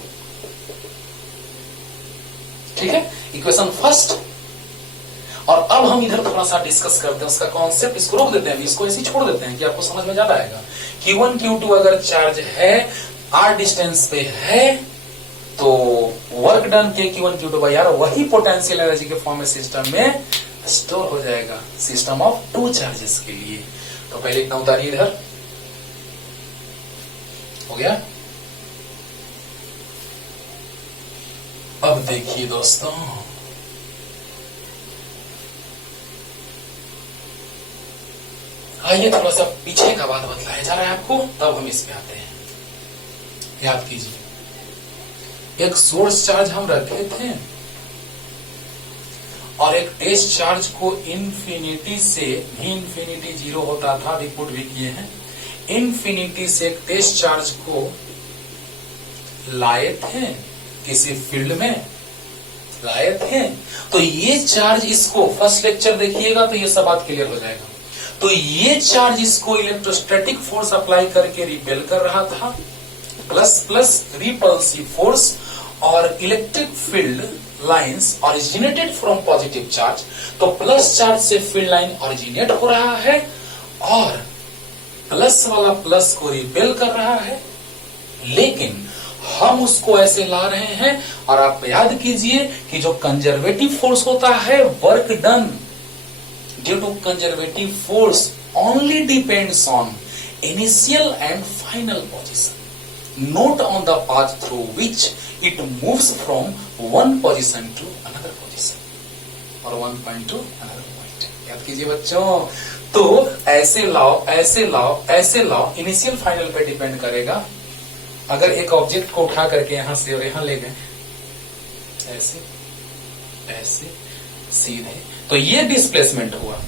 ठीक है, इक्वेशन फर्स्ट। और अब हम इधर थोड़ा सा डिस्कस करते हैं उसका कॉन्सेप्ट, इसको रोक देते हैं, इसको ऐसे छोड़ देते हैं कि आपको समझ में ज्यादा आएगा। Q1 Q2 अगर चार्ज है R डिस्टेंस पे है तो work done KQ1 Q2 by R वही पोटेंशियल एनर्जी के फॉर्म में सिस्टम में स्टोर हो जाएगा, सिस्टम ऑफ 2 चार्जेस के लिए। तो पहले इतना उतारिए इधर, हो गया। अब देखिए दोस्तों, आइए थोड़ा सा पीछे का बात बतलाया जा रहा है आपको, तब हम इसमें आते हैं। याद कीजिए, एक सोर्स चार्ज हम रखे थे और एक टेस्ट चार्ज को इन्फिनिटी से, भी इन्फिनिटी 0 होता था, अभी पुट भी किए हैं, इन्फिनिटी से एक टेस्ट चार्ज को लाए थे, किसी फील्ड में लाए थे। तो ये चार्ज इसको, फर्स्ट लेक्चर देखिएगा तो ये सब बात क्लियर हो जाएगा। तो ये चार्ज इसको इलेक्ट्रोस्टैटिक फोर्स अप्लाई करके रिपेल कर रहा था, प्लस प्लस रिपल्सिव फोर्स, और electric field lines originated from positive charge. तो प्लस चार्ज से फील्ड लाइन ऑरिजिनेट हो रहा है और प्लस वाला प्लस को रिपेल कर रहा है, लेकिन हम उसको ऐसे ला रहे हैं। और आप याद कीजिए कि जो कंजर्वेटिव फोर्स होता है, work done due to conservative force only depends on initial and final position, not on the path through which it moves from one position to another position or one point to another point. याद कीजिए बच्चों, तो ऐसे लॉ इनिशियल फाइनल पे डिपेंड करेगा। अगर एक ऑब्जेक्ट को उठा करके यहां से और यहां ले गए, ऐसे ऐसे सीधे, तो ये डिस्प्लेसमेंट हुआ।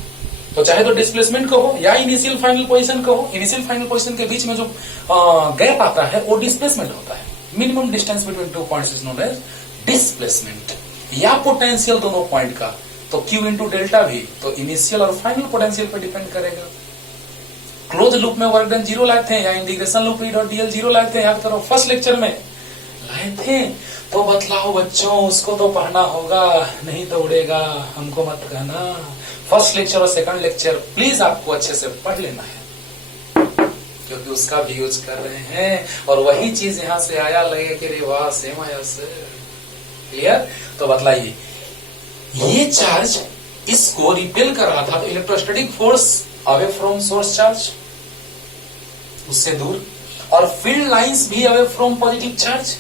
तो चाहे तो डिस्प्लेसमेंट कहो या इनिशियल फाइनल पोजीशन कहो, इनिशियल फाइनल पोजीशन के बीच में जो गैप आता है वो डिस्प्लेसमेंट होता है। Minimum distance between 2 points is known as displacement या पोटेंशियल दोनों पॉइंट का। तो Q इंटू डेल्टा भी तो इनिशियल और फाइनल पोटेंशियल पर डिपेंड करेगा। क्लोज लूप में वर्क डन 0 लाए थे, या इंटीग्रेशन लूप E.dl 0 लाए थे, याद करो फर्स्ट लेक्चर में लाए थे। तो बतलाओ बच्चों, उसको तो पढ़ना होगा, नहीं तो उड़ेगा, हमको मत कहना। फर्स्ट लेक्चर और सेकंड लेक्चर प्लीज आपको अच्छे से पढ़ लेना है, क्योंकि उसका भी यूज कर रहे हैं। और वही चीज यहां से आया, लगे कि रे वाह सेम आया से। क्लियर? तो बतलाइए, ये चार्ज इसको रिपेल कर रहा था, तो electrostatic force away from source charge, उससे दूर, और फील्ड लाइंस भी अवे फ्रॉम पॉजिटिव चार्ज।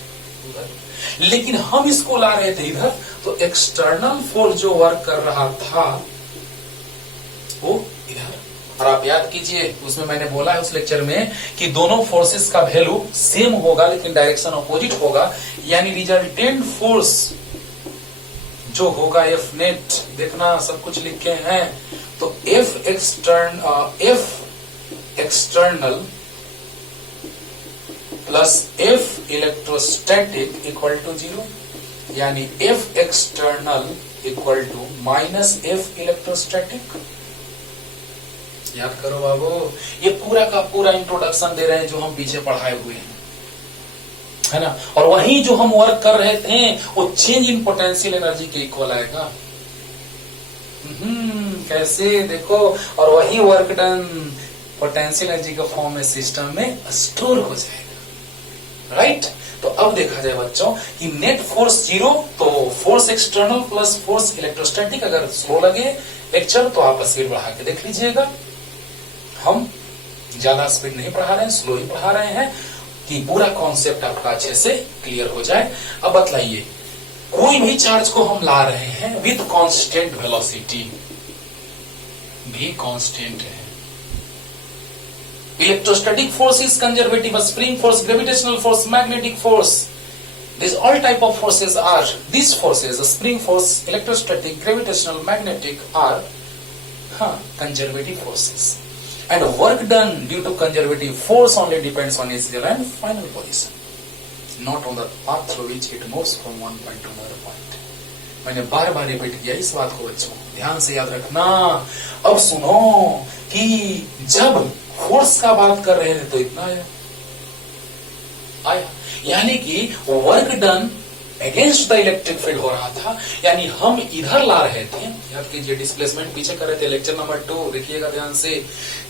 लेकिन हम इसको ला रहे थे इधर, तो एक्सटर्नल फोर्स जो वर्क कर रहा था वो इधर। और आप याद कीजिए, उसमें मैंने बोला है उस लेक्चर में कि दोनों फोर्सेस का वैल्यू सेम होगा लेकिन डायरेक्शन अपोजिट होगा। यानी रिजल्टेंट फोर्स जो होगा F नेट, देखना सब कुछ लिखे हैं, तो F external plus F electrostatic equal to 0, यानी F external equal to minus F electrostatic. याद करो बाबू, ये पूरा का पूरा इंट्रोडक्शन दे रहे हैं जो हम पीछे पढ़ाए हुए हैं, है ना। और वही जो हम वर्क कर रहे थे वो चेंज इन पोटेंशियल एनर्जी के इक्वल आएगा। कैसे देखो, और वही वर्क डन पोटेंशियल एनर्जी के फॉर्म में सिस्टम में स्टोर हो जाएगा, राइट। तो अब देखा जाए बच्चों कि नेट फोर्स 0, तो force external plus force electrostatic. अगर स्लो लगे लेक्चर तो आप स्पीड बढ़ा के देख लीजिएगा, हम ज्यादा स्पीड नहीं पढ़ा रहे हैं, स्लो ही पढ़ा रहे हैं कि पूरा कॉन्सेप्ट आपका अच्छे से क्लियर हो जाए। अब बतलाइए, कोई भी चार्ज को हम ला रहे हैं विद कांस्टेंट वेलोसिटी, भी कांस्टेंट है। Electrostatic force is conservative, spring force, gravitational force, magnetic force, this all type of forces are, this forces spring force, electrostatic, gravitational, magnetic are conservative forces, and work done due to conservative force only depends on initial and final position, not on the path through which it moves from one point to another point. मैंने बार बार रिपीट किया इस बात को बच्चों, ध्यान से याद रखना। अब सुनो कि जब फोर्स का बात कर रहे थे तो इतना आया, यानी कि work done against the electric field हो रहा था, यानी हम इधर ला रहे थे। याद कीजिए, डिस्प्लेसमेंट पीछे कर रहे थे, लेक्चर नंबर 2 देखिएगा ध्यान से।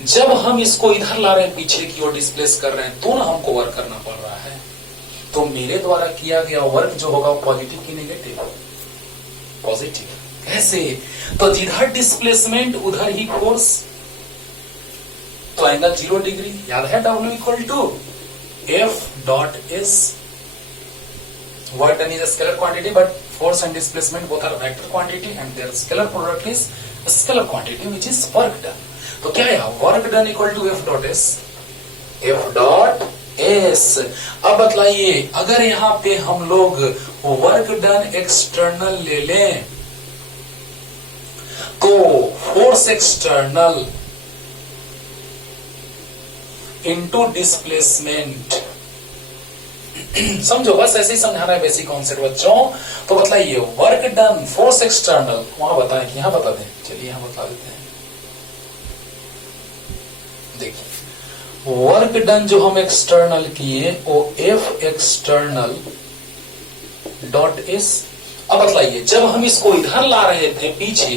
जब हम इसको इधर ला रहे हैं, पीछे की ओर डिस्प्लेस कर रहे हैं, तो ना हमको वर्क करना पड़ रहा है। तो मेरे द्वारा किया गया वर्क जो होगा पॉजिटिव की नेगेटिव, पॉजिटिव। कैसे? तो जिधर डिस्प्लेसमेंट उधर ही फोर्स, तो एंगल 0 डिग्री। याद है W equal to F dot S। Work done is scalar quantity but force and displacement both are vector quantity and their scalar product is scalar quantity which is work done. तो क्या है work done equal to F dot S। F dot S। अब बतलाइए अगर यहां पे हम लोग वर्क डन एक्सटर्नल ले लें तो फोर्स एक्सटर्नल इनटू डिस्प्लेसमेंट, समझो बस ऐसे ही समझाना है बेसिक कॉन्सेप्ट बच्चों। तो बतलाइए वर्क डन फोर्स एक्सटर्नल, वहां बताएं कि यहां बता दें, चलिए यहां बता देते हैं। देखिए वर्क डन जो हम एक्सटर्नल किए वो F एक्सटर्नल डॉट S। अब बतलाइए जब हम इसको इधर ला रहे थे पीछे,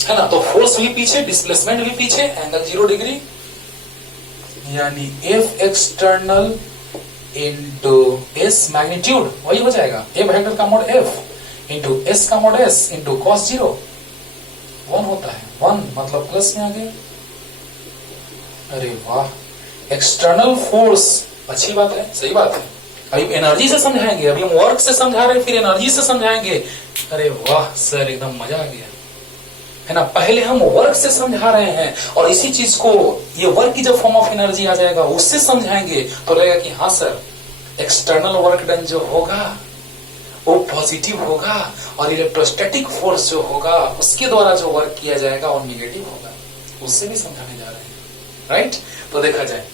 है ना, तो फोर्स भी पीछे, डिस्प्लेसमेंट भी पीछे, एंगल 0 डिग्री, यानी F external into S magnitude वही हो जाएगा, A वेक्टर का मोड F इंटू S का मोड S इंटू cos 0 1 होता है, 1 मतलब प्लस में आ गया। अरे वाह, एक्सटर्नल फोर्स अच्छी बात है, सही बात है। अभी एनर्जी से समझाएंगे, अभी हम वर्क से समझा रहे हैं फिर एनर्जी से समझाएंगे। अरे वाह सर एकदम मजा आ गया, है ना। पहले हम वर्क से समझा रहे हैं और इसी चीज को ये वर्क की जब फॉर्म ऑफ एनर्जी आ जाएगा उससे समझाएंगे तो लगेगा कि हाँ सर एक्सटर्नल वर्क डन जो होगा वो पॉजिटिव होगा और इलेक्ट्रोस्टैटिक फोर्स जो होगा उसके द्वारा जो वर्क किया जाएगा वो नेगेटिव होगा, उससे भी समझाने जा रहे हैं, राइट। तो देखा जाए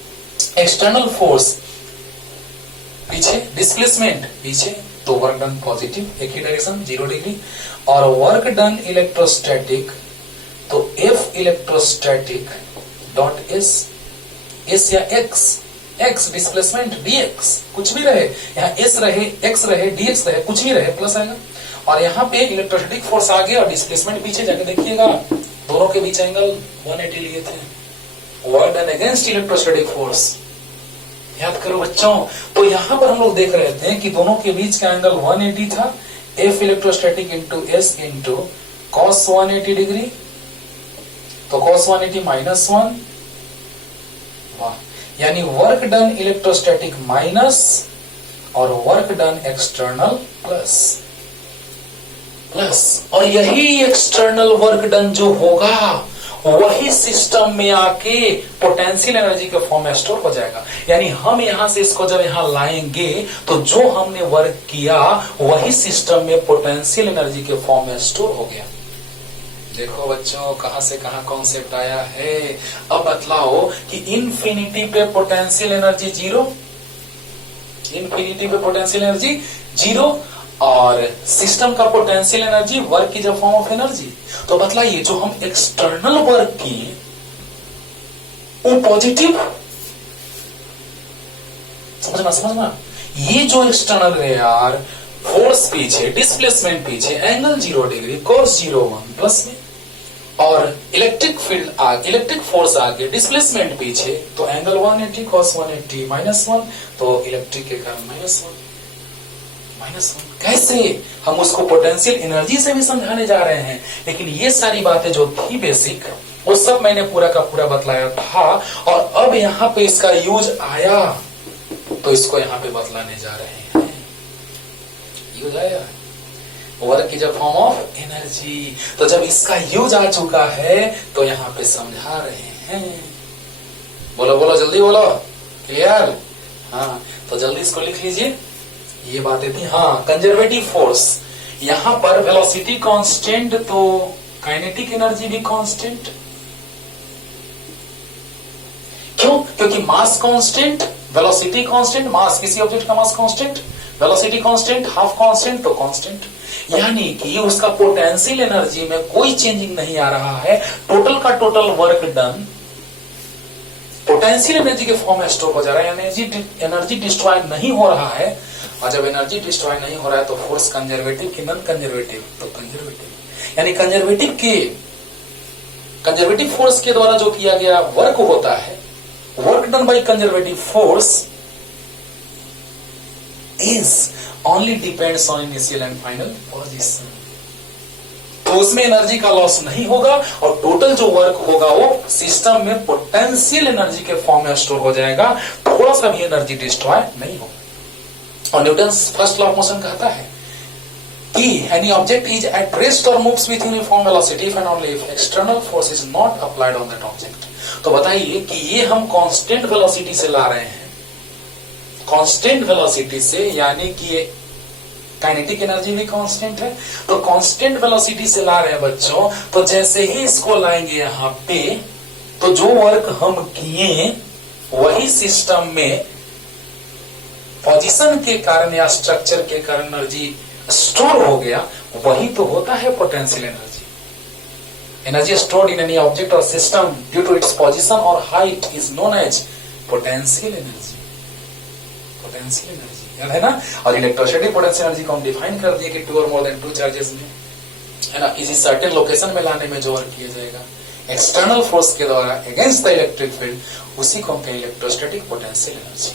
एक्सटर्नल फोर्स पीछे, डिस्प्लेसमेंट पीछे, तो वर्क डन पॉजिटिव एक ही डायरेक्शन 0 डिग्री, और वर्क डन इलेक्ट्रोस्टैटिक तो F electrostatic dot S, S या X डिस्प्लेसमेंट dx कुछ भी रहे, यहाँ S रहे X रहे dx रहे कुछ भी रहे प्लस आएगा। और यहाँ पे इलेक्ट्रोस्टैटिक फोर्स आगे और डिस्प्लेसमेंट पीछे, जाके देखिएगा दोनों के बीच एंगल 180 लिए थे, work done against electrostatic force, याद करो बच्चों। तो यहां पर हम लोग देख रहे थे कि दोनों के बीच का एंगल 180 था, F electrostatic into S into cos 180 degree, तो cos 180 -1, वाह, यानी वर्क डन इलेक्ट्रोस्टैटिक माइनस और वर्क डन एक्सटर्नल प्लस, और यही एक्सटर्नल वर्क डन जो होगा वही सिस्टम में आके पोटेंशियल एनर्जी के फॉर्म में स्टोर हो जाएगा। यानी हम यहां से इसको जब यहां लाएंगे तो जो हमने वर्क किया वही सिस्टम में पोटेंशियल एनर्जी के फॉर्म में स्टोर हो गया। देखो बच्चों कहां से कहां कॉन्सेप्ट आया है। अब बतलाओ कि इन्फिनिटी पे पोटेंशियल एनर्जी 0, इन्फिनिटी पे पोटेंशियल एनर्जी 0 और सिस्टम का पोटेंशियल एनर्जी वर्क की जब फॉर्म ऑफ एनर्जी। तो बतलाइए जो हम एक्सटर्नल वर्क किए वो पॉजिटिव, समझना, ये जो एक्सटर्नल है यार, फोर्स पीछे, डिस्प्लेसमेंट पीछे, एंगल 0 डिग्री, cos 0 1 प्लस में, और इलेक्ट्रिक फील्ड आगे, इलेक्ट्रिक फोर्स आगे, डिस्प्लेसमेंट पीछे, तो एंगल 180 cos 180 -1, तो इलेक्ट्रिक के कारण -1। कैसे हम उसको पोटेंशियल एनर्जी से भी समझाने जा रहे हैं, लेकिन ये सारी बातें जो थी बेसिक वो सब मैंने पूरा का पूरा बतलाया था, और अब यहाँ पे इसका यूज आया तो इसको यहाँ पे बतलाने जा रहे हैं। यूज आया वर्क की जब फॉर्म ऑफ एनर्जी, तो जब इसका यूज आ चुका है तो यहाँ पे समझा रहे हैं। बोलो बोलो जल्दी बोलो, क्लियर? हाँ तो जल्दी इसको लिख लीजिए, ये बातें थी। हाँ कंजर्वेटिव फोर्स, यहां पर वेलोसिटी कांस्टेंट तो काइनेटिक एनर्जी भी कांस्टेंट, क्यों? क्योंकि मास कांस्टेंट, वेलोसिटी कांस्टेंट, मास किसी ऑब्जेक्ट का mass constant, velocity constant, half constant तो कांस्टेंट, यानी कि उसका पोटेंशियल एनर्जी में कोई चेंजिंग नहीं आ रहा है। टोटल का total work done potential energy के फॉर्म में स्टोर हो जा रहा है, एनर्जी डिस्ट्रॉय नहीं हो रहा है। और जब एनर्जी डिस्ट्रॉय नहीं हो रहा है तो फोर्स कंजर्वेटिव कि नॉन कंजर्वेटिव, तो कंजर्वेटिव, यानी कंजर्वेटिव फोर्स के द्वारा जो किया गया वर्क होता है, work done by conservative force is only depends on initial and final position. तो उसमें एनर्जी का लॉस नहीं होगा और टोटल जो वर्क होगा वो सिस्टम में पोटेंशियल एनर्जी के फॉर्म में स्टोर हो जाएगा, थोड़ा सा भी एनर्जी डिस्ट्रॉय नहीं होगा। और Newton first law of motion कहता है कि any object is at rest or moves with uniform velocity if and only if external force is not applied on that object। तो बताइए कि ये हम कांस्टेंट वेलोसिटी से ला रहे हैं, कांस्टेंट वेलोसिटी से, यानी कि ये काइनेटिक एनर्जी भी कांस्टेंट है, तो कांस्टेंट वेलोसिटी से ला रहे हैं बच्चों। तो जैसे ही इसको लाएंगे यहाँ पे, तो जो वर्क हम किए वही सिस्टम में पोजीशन के कारण या स्ट्रक्चर के कारण एनर्जी स्टोर हो गया, वही तो होता है potential energy. Energy stored in any object or system due to its position or height is known as potential energy. Potential energy याद है ना। और इलेक्ट्रोस्टैटिक पोटेंशियल एनर्जी को हम डिफाइन कर दिए कि 2 और मोर देन 2 चार्जेस में, है ना, किसी सर्टेन लोकेशन में लाने में जो वर्क किया जाएगा एक्सटर्नल फोर्स के द्वारा अगेंस्ट द इलेक्ट्रिक फील्ड, उसी को हम कहें इलेक्ट्रोस्टैटिक पोटेंशियल एनर्जी।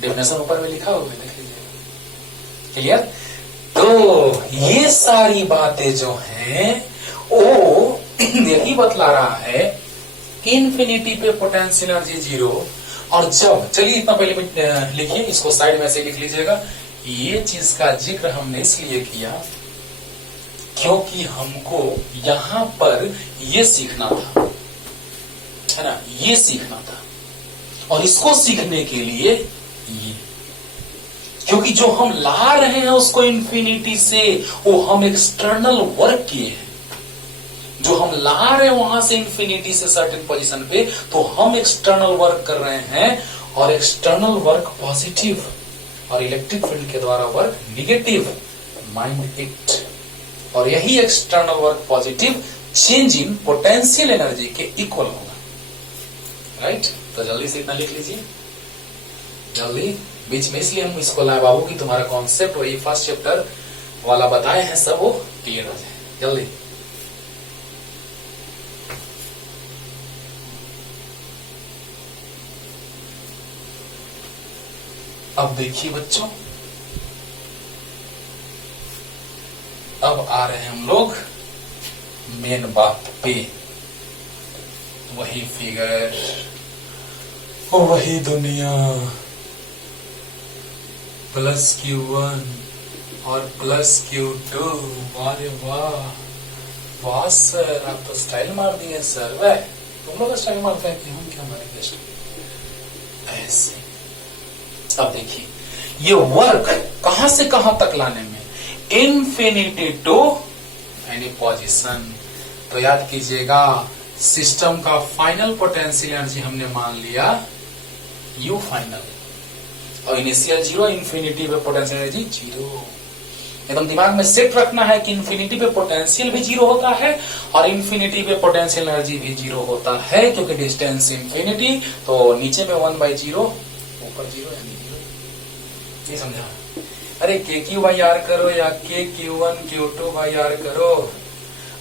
डेफिनेशन ऊपर में लिखा हुआ है, देख लीजिएगा। क्लियर। तो ये सारी बातें जो हैं वो यही बतला रहा है कि इंफिनिटी पे पोटेंशियल एनर्जी 0, और जब, चलिए इतना पहले लिखिए, इसको साइड में से लिख लीजिएगा। ये चीज का जिक्र हमने इसलिए किया क्योंकि हमको यहां पर ये सीखना था, है ना, ये सीखना था। और इसको सीखने के लिए ये, क्योंकि जो हम ला रहे हैं उसको इंफिनिटी से, वो हम एक्सटर्नल वर्क किए हैं। जो हम ला रहे हैं वहां से इंफिनिटी से सर्टेन पोजीशन पे, तो हम एक्सटर्नल वर्क कर रहे हैं, और एक्सटर्नल वर्क पॉजिटिव और इलेक्ट्रिक फील्ड के द्वारा वर्क निगेटिव, माइंड इट। और यही external work positive change in potential energy के इक्वल होगा, राइट। तो जल्दी से इतना लिख लीजिए, जल्दी। बीच में इसलिए हम इसको लाए बाबू कि तुम्हारा कॉन्सेप्ट वही फर्स्ट चैप्टर वाला बताए हैं सब वो क्लियर हो जाए जल्दी। अब देखिए बच्चों, अब आ रहे हैं हम लोग मेन बात पे। वही फिगर, वही दुनिया, +Q1 और +Q2। अरे वाह वाह सर, आप तो स्टाइल मार दिए सर। वह तुम लोग स्टाइल मारते हैं कि हम क्या मारेंगे ऐसे। अब देखिए ये वर्क कहां से कहां तक लाने में, इंफिनिटी टू एनी पोजीशन। तो याद कीजिएगा, सिस्टम का फाइनल पोटेंशियल एनर्जी हमने मान लिया U फाइनल, और इनिशियल 0, इंफिनिटी पे पोटेंशियल एनर्जी 0। एकदम दिमाग में सेट रखना है कि इंफिनिटी पे पोटेंशियल भी 0 होता है और इंफिनिटी पे पोटेंशियल एनर्जी भी 0 होता है, क्योंकि डिस्टेंस इंफिनिटी, तो नीचे में 1/0, ऊपर 0 यानी 0। ये समझा। अरे KQ/R करो या KQ1Q2/R करो,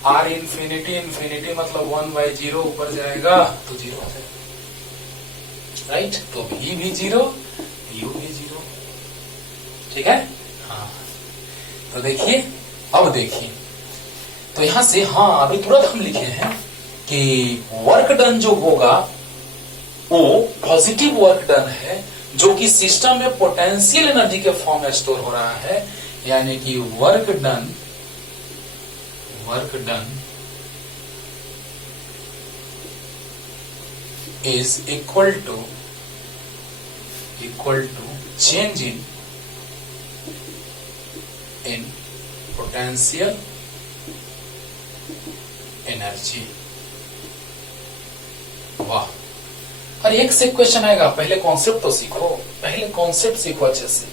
R इंफिनिटी मतलब 1/0, ऊपर जाएगा तो 0 हो जाएगा, राइट। तो V भी 0, U भी 0, ठीक है। हाँ, तो देखिए, अब देखिए, तो यहां से, हाँ अभी तुरंत हम लिखे हैं कि वर्क डन जो होगा वो पॉजिटिव वर्क डन है, जो कि सिस्टम में पोटेंशियल एनर्जी के फॉर्म में स्टोर हो रहा है, यानी कि work done is equal to change in potential energy। वाह, और एक से क्वेश्चन आएगा, पहले कॉन्सेप्ट तो सीखो, अच्छे से,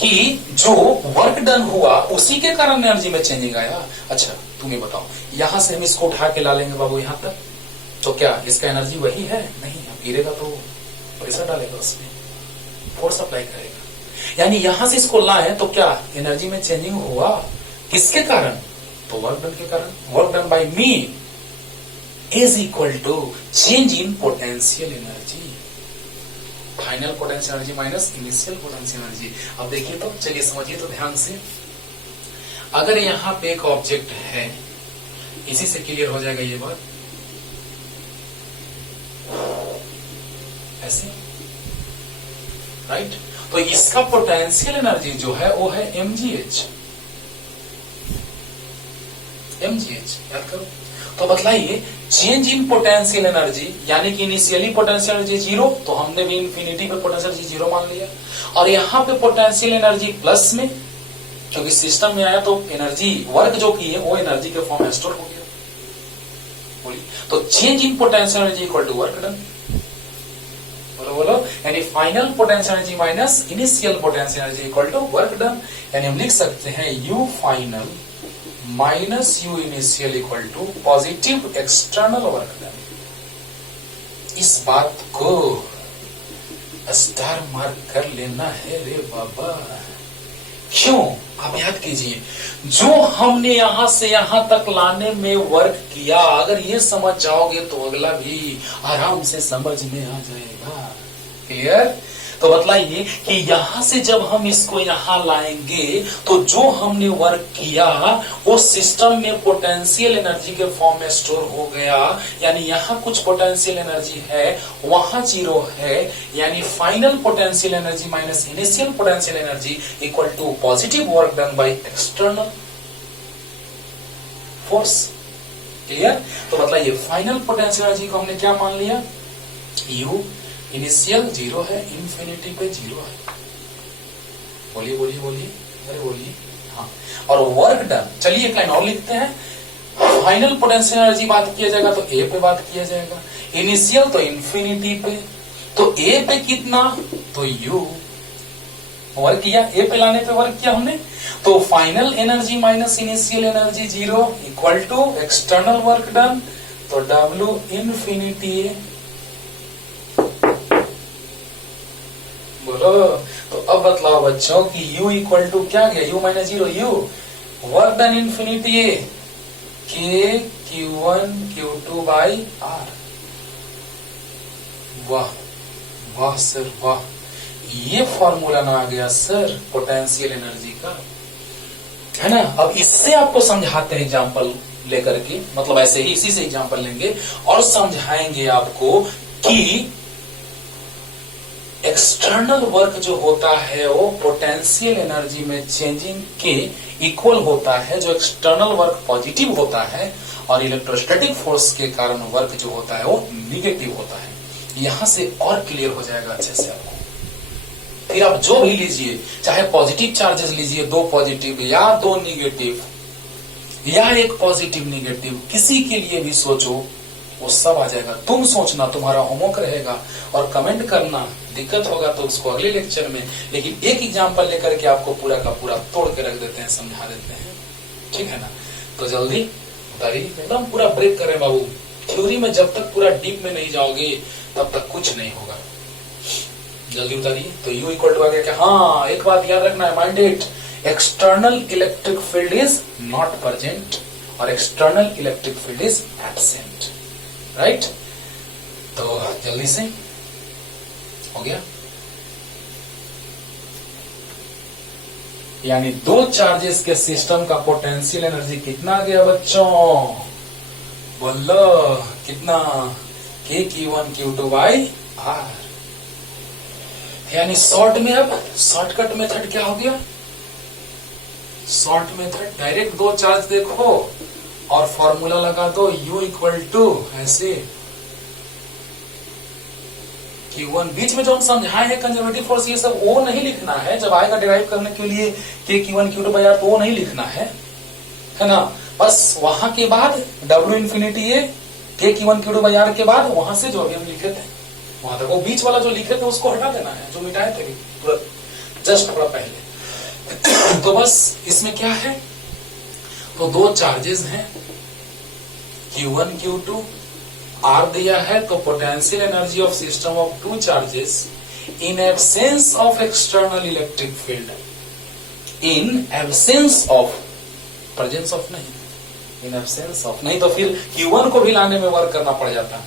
कि जो वर्क डन हुआ उसी के कारण एनर्जी में चेंजिंग आया। अच्छा तुम्हें बताओ, यहां से हम इसको उठा के ला लेंगे बाबू यहां तक, तो क्या इसका एनर्जी वही है? नहीं, गिरेगा तो प्रेशर डालेगा, उसमें फोर्स अप्लाई करेगा। यानी यहां से इसको लाए तो क्या एनर्जी में चेंजिंग हुआ, किसके कारण? तो वर्क डन के कारण। Work done by me is equal to change in potential energy, final potential energy minus initial potential energy. अब देखिए तो, चलिए समझिए तो ध्यान से। अगर यहां पे एक ऑब्जेक्ट है, इसी से क्लियर हो जाएगा ये बात। ऐसे, राइट। तो इसका पोटेंशियल एनर्जी जो है वो है mgh। याद करो। तो बतलाइए, चेंज इन पोटेंशियल एनर्जी यानी कि इनिशियली पोटेंशियल एनर्जी 0, तो हमने भी इन्फिनिटी पे पोटेंशियल एनर्जी 0 मान लिया, और यहाँ पे पोटेंशियल एनर्जी प्लस में, क्योंकि सिस्टम में आया तो एनर्जी वर्क जो की है वो एनर्जी के फॉर्म में स्टोर हो गया। बोलिए, तो change in potential energy equal to work done. बोलो, यानी final potential energy minus initial potential energy equal to work done. यानी हम लिख सकते हैं U final minus U initial equal to positive external work done. इस बात को स्टार मार्क कर लेना है रे बाबा। क्यों? आप याद कीजिए, जो हमने यहां से यहां तक लाने में वर्क किया, अगर ये समझ जाओगे तो अगला भी आराम से समझ में आ जाएगा। क्लियर? तो बतलाइए कि यहां से जब हम इसको यहां लाएंगे तो जो हमने वर्क किया वो सिस्टम में पोटेंशियल एनर्जी के फॉर्म में स्टोर हो गया। यानी यहां कुछ पोटेंशियल एनर्जी है, वहां 0 है, यानी final potential energy minus initial potential energy equal to positive work done by external force. Clear? तो बतलाइए, फाइनल पोटेंशियल एनर्जी को हमने क्या मान लिया? यू। इनिशियल 0 है, इंफिनिटी पे 0 है। बोलिए बोलिए बोलिए, अरे बोलिए। हाँ, और वर्क डन, चलिए एक लाइन और लिखते हैं। फाइनल पोटेंशियल एनर्जी बात किया जाएगा तो ए पे बात किया जाएगा, इनिशियल तो इंफिनिटी पे, तो ए पे कितना? तो यू। वर्क किया, ए पे लाने पे वर्क किया हमने, तो final energy minus initial energy 0 equal to external work done, तो डब्ल्यू इंफिनिटी ए। बोलो, तो अब बतलाओ बच्चों कि u इक्वल टू क्या गया? u minus 0 u, work done infinity ए के Q1 Q2 बाई R। वाह वाह सर वाह, ये फॉर्मूला ना आ गया सर पोटेंशियल एनर्जी का, है ना। अब इससे आपको समझाते हैं एग्जाम्पल लेकर के, मतलब ऐसे ही इसी से एग्जाम्पल लेंगे और समझाएंगे आपको कि एक्सटर्नल वर्क जो होता है वो पोटेंशियल एनर्जी में चेंजिंग के इक्वल होता है। जो एक्सटर्नल वर्क पॉजिटिव होता है और इलेक्ट्रोस्टैटिक फोर्स के कारण वर्क जो होता है वो निगेटिव होता है। यहां से और क्लियर हो जाएगा अच्छे से आपको। फिर आप जो भी लीजिए, चाहे पॉजिटिव चार्जेस लीजिए, 2 पॉजिटिव या 2 निगेटिव या 1 पॉजिटिव निगेटिव, किसी के लिए भी सोचो वो सब आ जाएगा। तुम सोचना, तुम्हारा होमवर्क रहेगा, और कमेंट करना, दिक्कत होगा तो उसको अगले लेक्चर में, लेकिन एक एग्जांपल लेकर के आपको पूरा का पूरा तोड़ के रख देते हैं, समझा देते हैं, ठीक है ना। तो जल्दी उतारिए, एकदम पूरा ब्रेक करें बाबू। थ्योरी में जब तक पूरा डीप में नहीं जाओगे तब तक कुछ नहीं होगा। जल्दी उतारिए। तो यू इक्वल टू आ गया क्या? हाँ, एक बात याद रखना है, mind it, external electric field is not present or external electric field is absent, right. तो जल्दी से हो गया। यानी 2 चार्जेस के सिस्टम का पोटेंशियल एनर्जी कितना आ गया बच्चों? बोलो कितना? के Q1 Q2 बाई R। यानी शॉर्ट में, अब शॉर्टकट मेथड क्या हो गया? शॉर्ट मेथड डायरेक्ट 2 चार्ज देखो और फॉर्मूला लगा दो, U इक्वल टू ऐसे Q1। बीच में जो हम समझाए हैं कंजर्वेटिव फोर्स, ये सब वो नहीं लिखना है। जब आएगा डिराइव करने के लिए के Q1 Q2 बाई R, तो वो नहीं लिखना है ना। बस वहां के बाद W इंफिनिटी ए के Q1 Q2 बाई R के बाद वहां से जो अभी हम लिखे थे वहां तक, वो बीच वाला जो लिखे थे उसको हटा देना है, जो मिटाए थे जस्ट थोड़ा पहले। तो बस इसमें क्या है? तो 2 चार्जेस हैं, Q1 Q2, R दिया है, तो potential energy of system of 2 charges in absence of external electric field, in absence of, presence of नहीं, इन एब्सेंस ऑफ, नहीं तो फिर Q1 को भी लाने में वर्क करना पड़ जाता,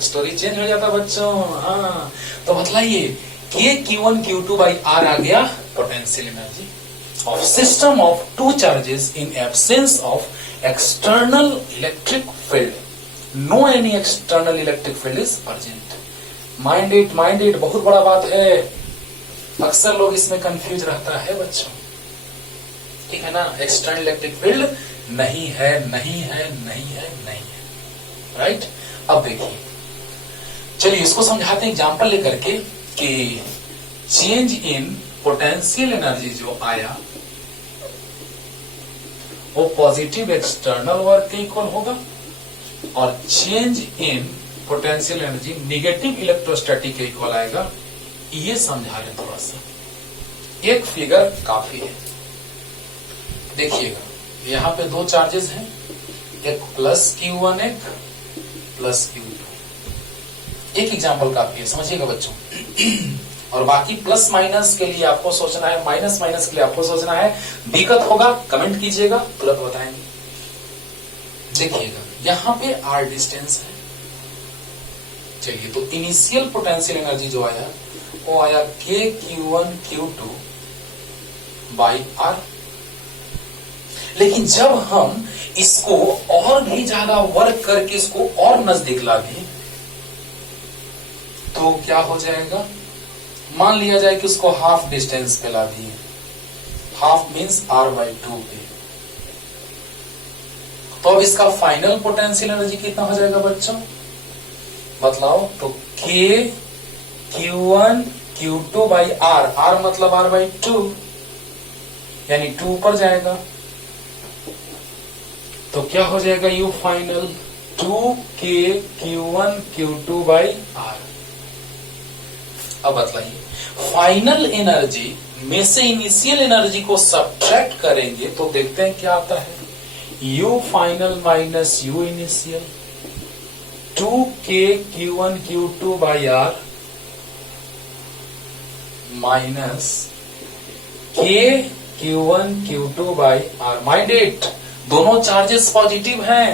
स्टोरी चेंज हो जाता बच्चों। हाँ, तो बतलाइए के Q1 Q2 बाई R आ गया potential energy of system of 2 charges in absence of external electric field, no any external electric field is present. Mind it बहुत बड़ा बात है, अक्सर लोग इसमें कंफ्यूज रहता है बच्चों, ठीक है ना। एक्सटर्नल इलेक्ट्रिक फील्ड नहीं है, नहीं है, नहीं है, नहीं है, राइट। अब देखिए, चलिए इसको समझाते हैं एग्जांपल लेकर के कि चेंज इन पोटेंशियल एनर्जी जो आया वो पॉजिटिव एक्सटर्नल वर्क के इक्वल होगा, और change in potential energy negative electrostatic के इक्वल आएगा। ये समझा रहे थोड़ा सा, एक फिगर काफी है। देखिएगा, यहाँ पे दो चार्जेस हैं, एक प्लस Q1 एक प्लस Q2। एक एग्जांपल काफी है, समझिएगा बच्चों। और बाकी प्लस माइनस के लिए आपको सोचना है, माइनस माइनस के लिए आपको सोचना है। दिक्कत होगा कमेंट कीजिएगा, तुरंत बताएंगे। देखिएगा, यहाँ पे R डिस्टेंस है। चलिए, तो इनिशियल पोटेंशियल एनर्जी जो आया वो आया KQ1 Q2 बाई R। लेकिन जब हम इसको और भी ज्यादा वर्क करके इसको और नजदीक ला दें तो क्या हो जाएगा, मान लिया जाए कि उसको हाफ डिस्टेंस पे ला दिए, हाफ मीन्स R/2 पे, तो अब इसका फाइनल पोटेंशियल एनर्जी कितना हो जाएगा बच्चों, बतलाओ। तो KQ1 Q2 by R, R मतलब R/2, यानी 2 ऊपर जाएगा, तो क्या हो जाएगा U final 2KQ1 Q2 by R। अब बतलाइए, फाइनल एनर्जी में से इनिशियल एनर्जी को सब्ट्रैक्ट करेंगे तो देखते हैं क्या आता है, U final minus U initial 2KQ1 Q2 by R minus KQ1 Q2 by R। Mind it, दोनों चार्जेस पॉजिटिव हैं।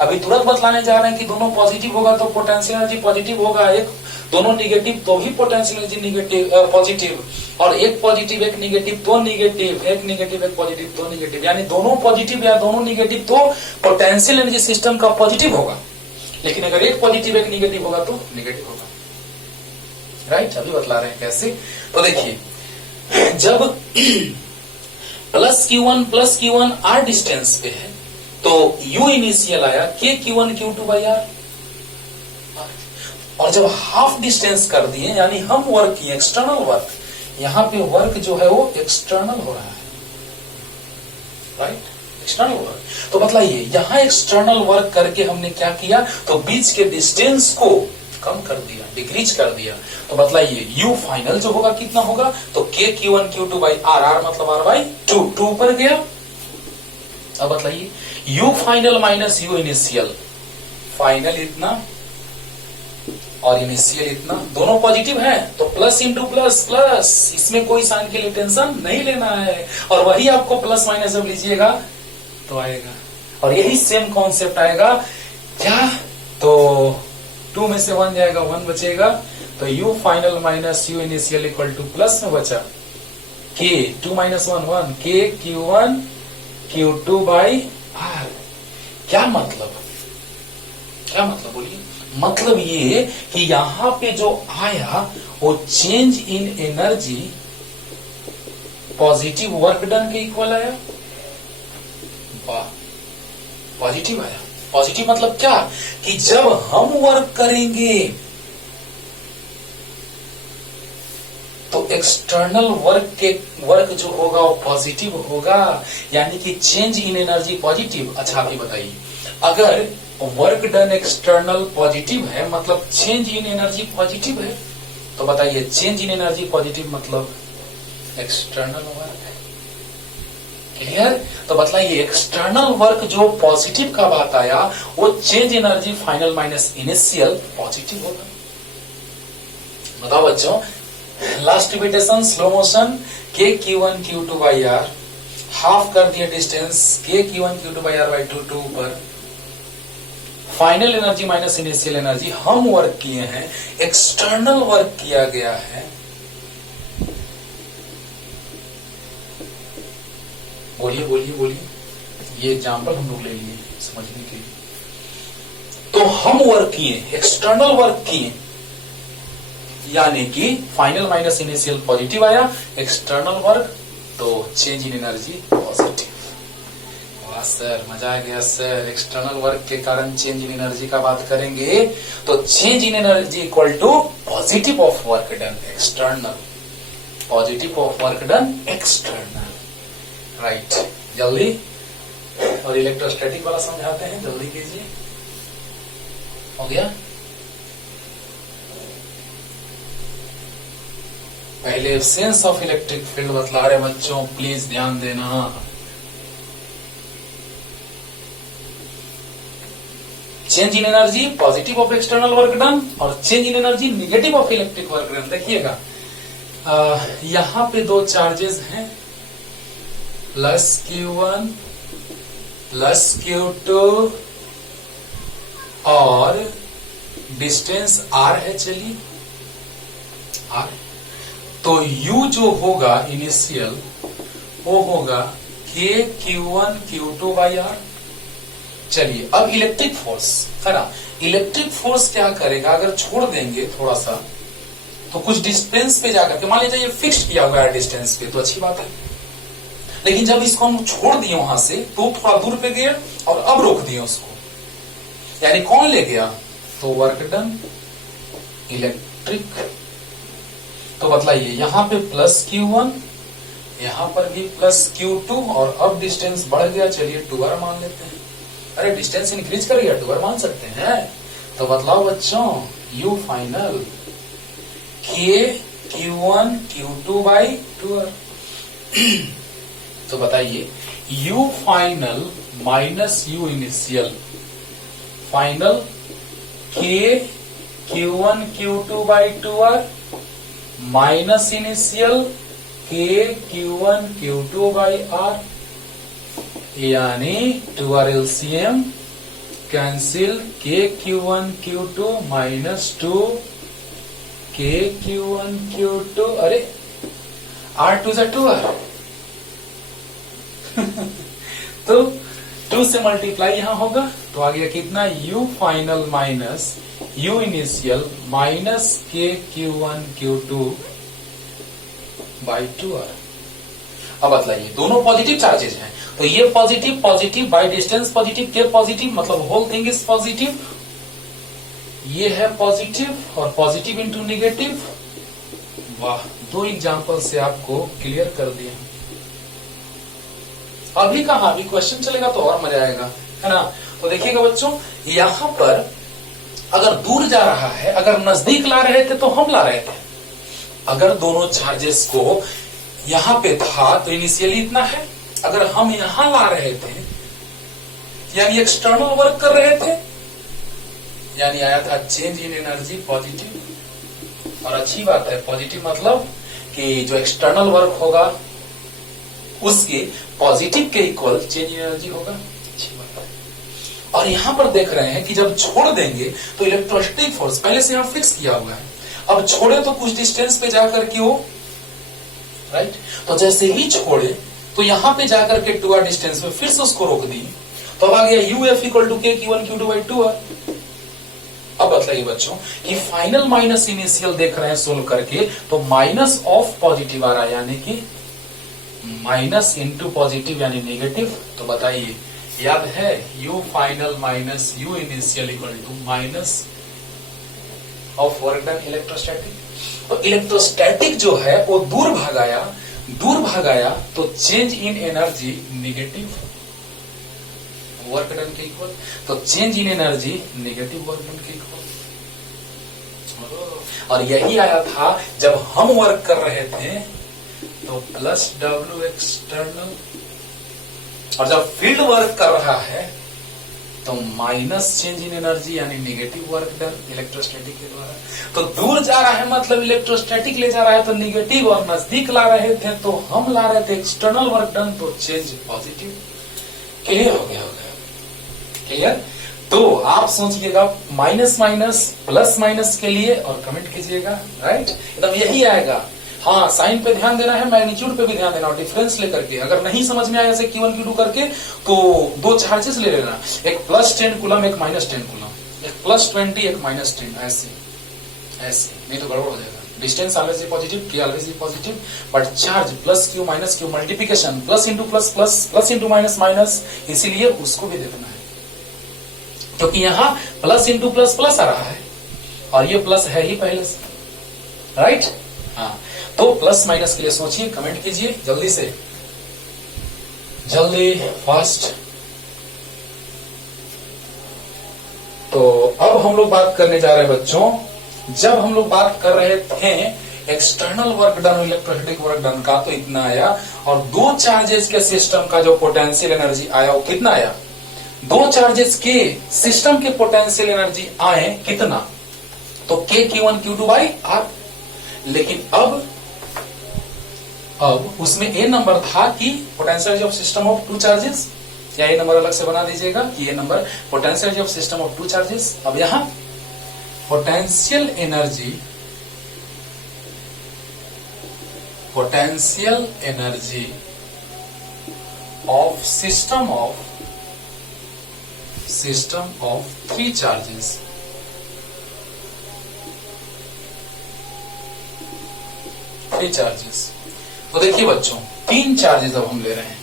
अभी तुरंत बतलाने जा रहे हैं कि दोनों पॉजिटिव होगा तो पोटेंशियल एनर्जी पॉजिटिव होगा, एक दोनों निगेटिव तो भी पोटेंशियल एनर्जी निगेटिव पॉजिटिव, और एक पॉजिटिव एक निगेटिव तो निगेटिव, एक निगेटिव एक पॉजिटिव तो निगेटिव, यानी दोनों पॉजिटिव या दोनों निगेटिव तो पोटेंशियल एनर्जी सिस्टम का पॉजिटिव होगा। लेकिन अगर एक पॉजिटिव एक निगेटिव होगा तो निगेटिव होगा, राइट। अभी बतला रहे हैं कैसे। तो देखिए, जब प्लस Q1 R डिस्टेंस पे है तो U इनिशियल आया KQ1 Q2 बाई R, और जब हाफ डिस्टेंस कर दिए यानी हम वर्क किए एक्सटर्नल वर्क, यहां पे वर्क जो है वो एक्सटर्नल हो रहा है, राइट, एक्सटर्नल वर्क। तो बतलाइए, यहां एक्सटर्नल वर्क करके हमने क्या किया, तो बीच के डिस्टेंस को कम कर दिया, डिक्रीज कर दिया। तो बतलाइए, U फाइनल जो होगा कितना होगा, तो KQ1 Q2 by R, R मतलब R/2, 2 पर गया। अब बतलाइए, U final minus U initial, final इतना और इनिशियल इतना, दोनों पॉजिटिव है तो प्लस इंटू प्लस प्लस, इसमें कोई साइन के लिए टेंशन नहीं लेना है। और वही आपको प्लस माइनस जब लीजिएगा तो आएगा, और यही सेम कॉन्सेप्ट आएगा क्या, तो 2 में से 1 जाएगा, 1 बचेगा, तो U final minus U initial equal two plus में बचा K 2 minus 1 1 KQ1 Q2 by R। क्या मतलब, क्या मतलब बोलिए, मतलब ये कि यहां पे जो आया वो change in energy positive work done के इक्वल आया। वाह, पॉजिटिव आया। पॉजिटिव मतलब क्या, कि जब हम वर्क करेंगे तो एक्सटर्नल वर्क जो होगा वो पॉजिटिव होगा, यानी कि चेंज इन एनर्जी पॉजिटिव। अच्छा आप ये बताइए, अगर वर्क डन एक्सटर्नल पॉजिटिव है मतलब चेंज इन एनर्जी पॉजिटिव है, तो बताइए चेंज इन एनर्जी पॉजिटिव मतलब एक्सटर्नल वर्क है। क्लियर? तो बतलाइए, एक्सटर्नल वर्क जो पॉजिटिव का बात आया वो change energy final minus initial positive होगा। बताओ बच्चों, last repetition slow motion, KQ1 Q2 by R, half कर दिया distance KQ1 Q2 by R/2 2 पर, final energy minus initial energy, हम वर्क किए हैं, एक्सटर्नल वर्क किया गया है। बोलिए बोलिए बोलिए, ये एग्जाम्पल हम लोग ले लिए समझने के लिए। तो हम वर्क किए, एक्सटर्नल वर्क किए, यानी कि फाइनल माइनस इनिशियल पॉजिटिव आया, एक्सटर्नल वर्क तो चेंज इन एनर्जी पॉजिटिव। वाह सर, मजा आ गया सर। एक्सटर्नल वर्क के कारण चेंज इन एनर्जी का बात करेंगे तो change in energy equal to positive of work done external, positive of work done external, right. जल्दी, और इलेक्ट्रोस्टैटिक वाला समझाते हैं, जल्दी कीजिए। हो गया? पहले सेंस ऑफ इलेक्ट्रिक फील्ड बतला रहे बच्चों, प्लीज ध्यान देना। Change in energy positive of external work done और change in energy negative of electric work done. देखिएगा यहां पे दो चार्जेस हैं, प्लस Q1 प्लस Q2 और डिस्टेंस R है, चलिए R। तो U जो होगा इनिशियल वो होगा K Q1 Q2 by R। चलिए अब इलेक्ट्रिक फोर्स है ना, इलेक्ट्रिक फोर्स क्या करेगा, अगर छोड़ देंगे थोड़ा सा तो कुछ डिस्टेंस पे जाकर के, मान लीजिए ये फिक्स किया हुआ है डिस्टेंस पे तो अच्छी बात है, लेकिन जब इसको हम छोड़ दिए वहां से तो थोड़ा दूर पे गया और अब रोक दिए उसको, यानी कौन ले गया, तो वर्क डन इलेक्ट्रिक। तो बतलाइए यहां पे प्लस Q1, यहां पर भी प्लस Q2 और अब डिस्टेंस बढ़ गया, चलिए 2R मान लेते हैं। अरे डिस्टेंस इंक्रीज कर गया, 2R मान सकते हैं। तो बतलाओ बच्चों, U final K Q1 Q2 by 2R। तो बताइए U final minus U initial, final K Q1 Q2 by 2R minus initial K Q1 Q2 by R, यानी 2R LCM cancel, K Q1 Q2 minus 2 K Q1 Q2, अरे R टू जा 2R तो 2 से मल्टीप्लाई यहां होगा तो आ गया कितना, U final minus U initial minus K Q1 Q2 by 2R। अब बतलाइए दोनों पॉजिटिव चार्जेस हैं तो ये positive positive by distance positive, के पॉजिटिव मतलब होल थिंग इज पॉजिटिव, ये है पॉजिटिव और पॉजिटिव इंटू निगेटिव। वाह, दो एग्जांपल से आपको क्लियर कर दिया। अभी कहा, अभी क्वेश्चन चलेगा तो और मजा आएगा, है ना। तो देखिएगा बच्चों, यहां पर अगर दूर जा रहा है, अगर नजदीक ला रहे थे तो हम ला रहे थे, अगर दोनों चार्जेस को यहां पे था तो इनिशियली इतना है, अगर हम यहां ला रहे थे यानी एक्सटर्नल वर्क कर रहे थे, यानी आया था चेंज इन एनर्जी पॉजिटिव। और अच्छी बात है, पॉजिटिव मतलब कि जो एक्सटर्नल वर्क होगा उसके पॉजिटिव के इक्वल चेंज इन एनर्जी होगा, अच्छी बात है। और यहां पर देख रहे हैं कि जब छोड़ देंगे तो इलेक्ट्रोस्टैटिक फोर्स पहले से यहां फिक्स किया हुआ है, अब छोड़े तो कुछ डिस्टेंस पे जाकर के वो, राइट, तो जैसे ही छोड़े तो यहां पे जाकर के 2R डिस्टेंस में फिर से उसको रोक दी, तो अब आ गया UF equal to K Q1 Q2 by 2R। अब बतलाइए बच्चों कि फाइनल माइनस इनिशियल देख रहे हैं सोल्व करके, तो माइनस ऑफ पॉजिटिव आ रहा है, यानी कि माइनस इंटू पॉजिटिव यानी नेगेटिव। तो बताइए, याद है U final minus U initial equal to minus of work done electrostatic. तो इलेक्ट्रोस्टैटिक जो है वो दूर भागाया तो change in energy negative work done के इक्वल, तो change in energy negative work done के इक्वल। और यही आया था जब हम वर्क कर रहे थे तो प्लस W एक्सटर्नल, और जब फील्ड वर्क कर रहा है तो माइनस चेंज इन एनर्जी यानी नेगेटिव वर्क डन इलेक्ट्रोस्टैटिक के द्वारा। तो दूर जा रहा है मतलब इलेक्ट्रोस्टैटिक ले जा रहा है तो निगेटिव, और नजदीक ला रहे थे तो हम ला रहे थे एक्सटर्नल वर्क डन तो चेंज पॉजिटिव। क्लियर हो गया? क्लियर? तो आप सोचिएगा माइनस माइनस प्लस माइनस के लिए और कमेंट कीजिएगा, राइट, एकदम यही आएगा। हाँ, साइन पे ध्यान देना है, मैग्नीट्यूड पे भी ध्यान देना, और डिफरेंस लेकर के। अगर नहीं समझ में आया ऐसे Q1 Q2 करके, तो दो चार्जेस ले लेना, एक +10 कूलम, एक -10 कूलम, एक +20, एक -10, ऐसे ऐसे, नहीं तो गड़बड़ हो जाएगा। Distance always positive, K always positive, but charge +Q -Q, multiplication plus into plus plus, plus into minus minus, इसीलिए उसको भी देखना है, क्योंकि यहाँ प्लस इंटू प्लस प्लस आ रहा है और ये प्लस है ही पहले से, राइट। हाँ, तो प्लस माइनस के लिए सोचिए, कमेंट कीजिए जल्दी से, जल्दी, फास्ट। तो अब हम लोग बात करने जा रहे हैं बच्चों, जब हम लोग बात कर रहे थे external work done, electrostatic work done का, तो इतना आया, और दो चार्जेस के सिस्टम का जो पोटेंशियल एनर्जी आया वो कितना आया, दो चार्जेस के सिस्टम के पोटेंशियल एनर्जी आए कितना, तो K Q1 Q2 by R। लेकिन अब उसमें ए नंबर था कि potential energy of system of two charges, या ये नंबर अलग से बना दीजिएगा कि ये number potential energy of system of two charges. अब यहां potential energy of system of three charges, तो देखिए बच्चों, तीन चार्जेस अब हम ले रहे हैं,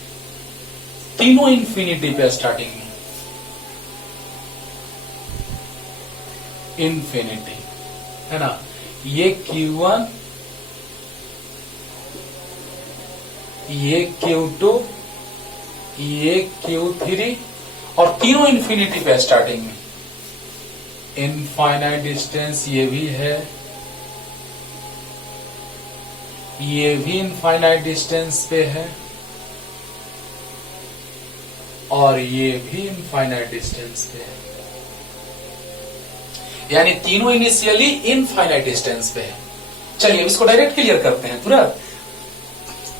तीनों इंफिनिटी पे स्टार्टिंग में, इंफिनिटी है ना, ये Q1, ये Q2, ये Q3, और तीनों इंफिनिटी पे स्टार्टिंग में, इनफाइनाइट डिस्टेंस ये भी है, ये भी इनफाइनाइट डिस्टेंस पे है, और ये भी इनफाइनाइट डिस्टेंस पे है, यानी तीनों इनिशियली इनफाइनाइट डिस्टेंस पे है। चलिए इसको डायरेक्ट क्लियर करते हैं तुरंत।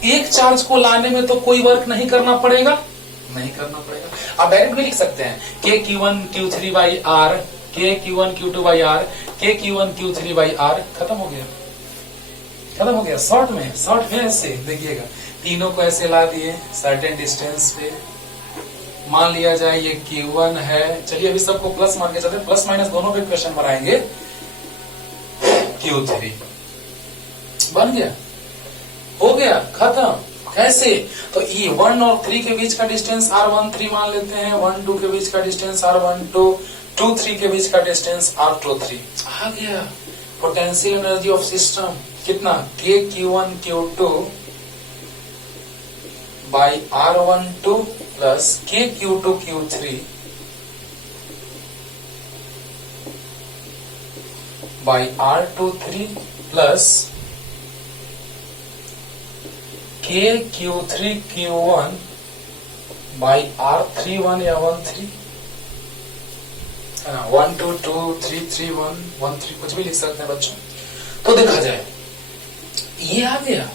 एक चार्ज को लाने में तो कोई वर्क नहीं करना पड़ेगा, आप डायरेक्ट भी लिख सकते हैं K Q1 Q3 by R, K Q1 Q2 by R, K Q1 Q3 by R, खत्म हो गया। शॉर्ट में ऐसे देखिएगा, तीनों को ऐसे ला दिए सर्टेन डिस्टेंस पे, मान लिया जाए ये Q1 है, चलिए अभी सबको प्लस मान के चलते, प्लस माइनस दोनों पे क्वेश्चन बनाएंगे, Q3 बन गया, हो गया, खत्म। कैसे, तो ये 1 और 3 के बीच का डिस्टेंस R13 मान लेते हैं, 1 2 के बीच का डिस्टेंस R12, 2 3 के बीच का डिस्टेंस R23, आ गया पोटेंशियल एनर्जी ऑफ सिस्टम कितना, K Q1 Q2 by R12 plus K Q2 Q3 by R23 plus K Q3 Q1 by R31 या 13, है ना, 1 2 2 3 3 1 1 3, कुछ भी लिख सकते हैं बच्चों। तो देखा जाए ये आ गया,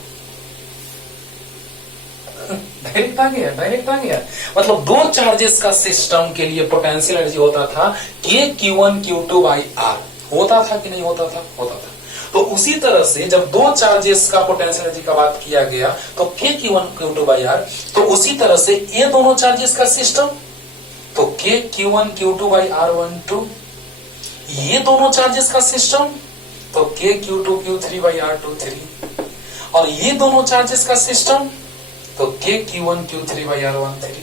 डायरेक्ट आ गया, मतलब दो चार्जेस का सिस्टम के लिए पोटेंशियल एनर्जी होता था K Q1 Q2 by R, होता था कि नहीं होता था, होता था। तो उसी तरह से जब दो चार्जेस का पोटेंशियल एनर्जी का बात किया गया तो K Q1 Q2 by R, तो उसी तरह से ये दोनों चार्जेस का सिस्टम, तो K Q1 Q2 by R12, ये दोनों चार्जेस का सिस्टम, तो K Q2 Q3 by R23, और ये दोनों चार्जेस का सिस्टम, तो K Q1 Q3 by R13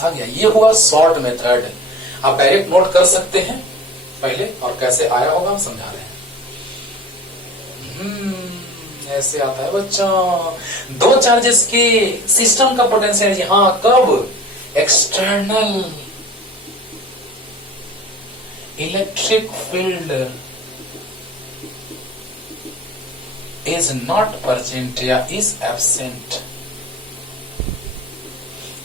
आ गया। ये हुआ शॉर्ट मेथड, आप डायरेक्ट नोट कर सकते हैं पहले, और कैसे आया होगा हम समझा रहे हैं। ऐसे आता है बच्चों, दो चार्जेस के सिस्टम का पोटेंशियल एनर्जी, हाँ कब, external electric field is not present या is absent,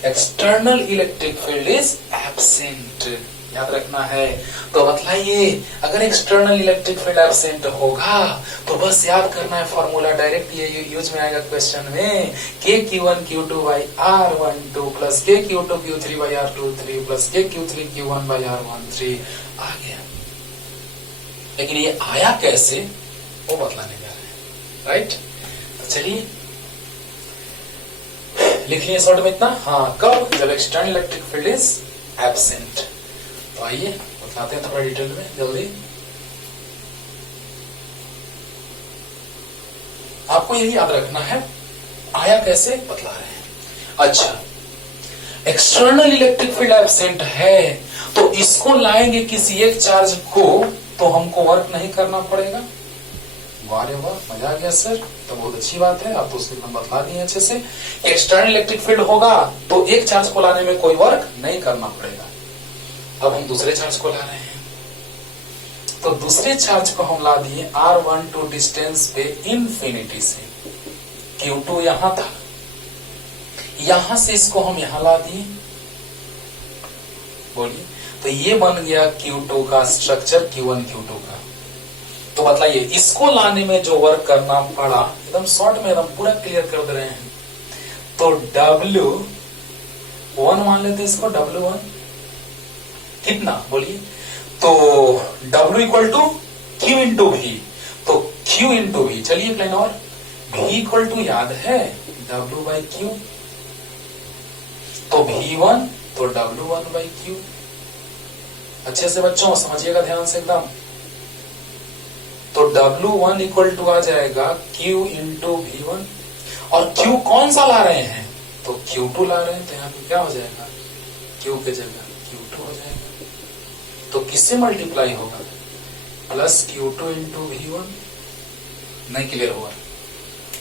external electric field is absent, याद रखना है। तो बतलाइए, अगर एक्सटर्नल इलेक्ट्रिक फील्ड एब्सेंट होगा तो बस याद करना है फॉर्मूला, डायरेक्ट ये यूज में आएगा क्वेश्चन में, K Q1 Q2 by R12 plus K Q2 Q3 by R23 plus K Q3 Q1 by R13 आ गया। लेकिन ये आया कैसे वो बतलाने जा रहे हैं। राइट। तो चलिए लिख लिए शॉर्ट में इतना। हाँ, कब? जब external electric field is absent. तो आइए बताते हैं थोड़ा डिटेल में जल्दी। आपको यही याद रखना है, आया कैसे बतला रहे हैं। अच्छा, एक्सटर्नल इलेक्ट्रिक फील्ड एब्सेंट है तो इसको लाएंगे किसी एक चार्ज को तो हमको वर्क नहीं करना पड़ेगा। वाह रे वाह, मजा आ गया सर, तो बहुत अच्छी बात है। आप तो उसके बतला दिए अच्छे से। एक्सटर्नल इलेक्ट्रिक फील्ड होगा तो एक चार्ज को लाने में कोई वर्क नहीं करना पड़ेगा। अब हम दूसरे चार्ज को ला रहे हैं, तो दूसरे चार्ज को हम ला दिए R12 डिस्टेंस पे इनफिनिटी से। Q2 यहां था, यहां से इसको हम यहां ला दिए। बोलिए, तो ये बन गया Q2 का स्ट्रक्चर, Q1 Q2 का। तो बताइए इसको लाने में जो वर्क करना पड़ा, एकदम शॉर्ट में एकदम पूरा क्लियर कर दे रहे हैं। तो W1 मान लेते इसको, W1 कितना बोलिए, तो W equal to Q into V, तो Q इंटू V। चलिए प्लेन और V इक्वल टू याद है W बाई Q, तो V1 तो W1 बाई Q। अच्छे से बच्चों समझिएगा ध्यान से एकदम। तो W1 इक्वल टू आ जाएगा Q इंटू V1, और Q कौन सा ला रहे हैं, तो Q2 ला रहे हैं, तो यहाँ पे क्या हो जाएगा, Q के जगह Q2 हो जाएगा। तो किससे मल्टीप्लाई होगा, प्लस Q2 इंटू V1। नहीं क्लियर हुआ,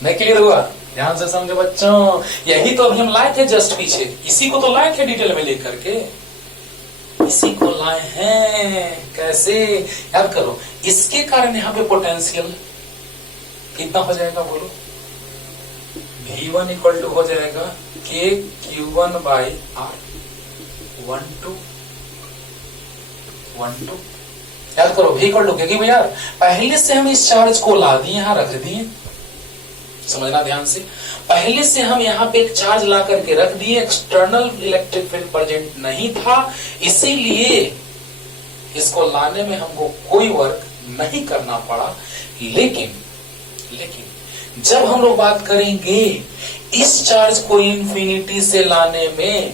नहीं क्लियर हुआ, ध्यान से समझो बच्चों। यही तो अभी हम लाए थे जस्ट पीछे, इसी को तो लाए थे डिटेल में लेकर के, इसी को लाए हैं। कैसे, याद करो, इसके कारण यहाँ पे पोटेंशियल कितना हो जाएगा बोलो, V1 इक्वल टू हो जाएगा K Q1 बाई R 12। याद करो V इक्वल टू, क्योंकि भैया पहले से हम इस चार्ज को ला दिए, यहां रख दिए, समझना ध्यान से। पहले से हम यहाँ पे एक चार्ज ला करके रख दिए, एक्सटर्नल इलेक्ट्रिक फील्ड प्रेजेंट नहीं था, इसीलिए इसको लाने में हमको कोई वर्क नहीं करना पड़ा। लेकिन जब हम लोग बात करेंगे इस चार्ज को इन्फिनिटी से लाने में,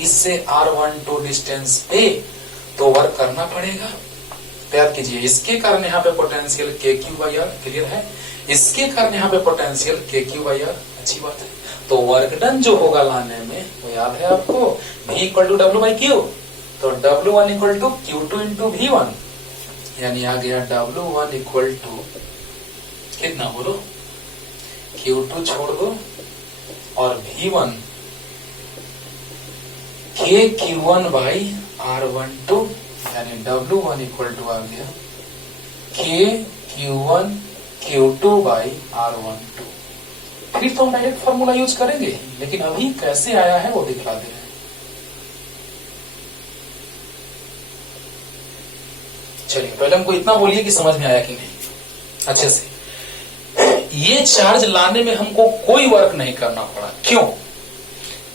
इससे R12 डिस्टेंस पे, तो वर्क करना पड़ेगा। याद कीजिए, इसके कारण यहाँ पे पोटेंशियल KQ/R क्लियर है, इसके कारण यहाँ पे पोटेंशियल KQ/R, अच्छी बात है। तो वर्क डन जो होगा लाने में, वो याद है आपको, V equal to W by Q, तो W1 equal to Q2 into V1, यानी आ गया W1 इक्वल टू कितना बोलो, Q2 छोड़ दो और V1 KQ1 बाई R12, यानी W1 इक्वल टू आ गया KQ1 Q2 बाई R12। फिर तो हम डायरेक्ट फॉर्मूला यूज करेंगे, लेकिन अभी कैसे आया है वो दिखला दे रहे हैं। चलिए पहले हमको इतना बोलिए कि समझ में आया कि नहीं अच्छे से। ये चार्ज लाने में हमको कोई वर्क नहीं करना पड़ा, क्यों?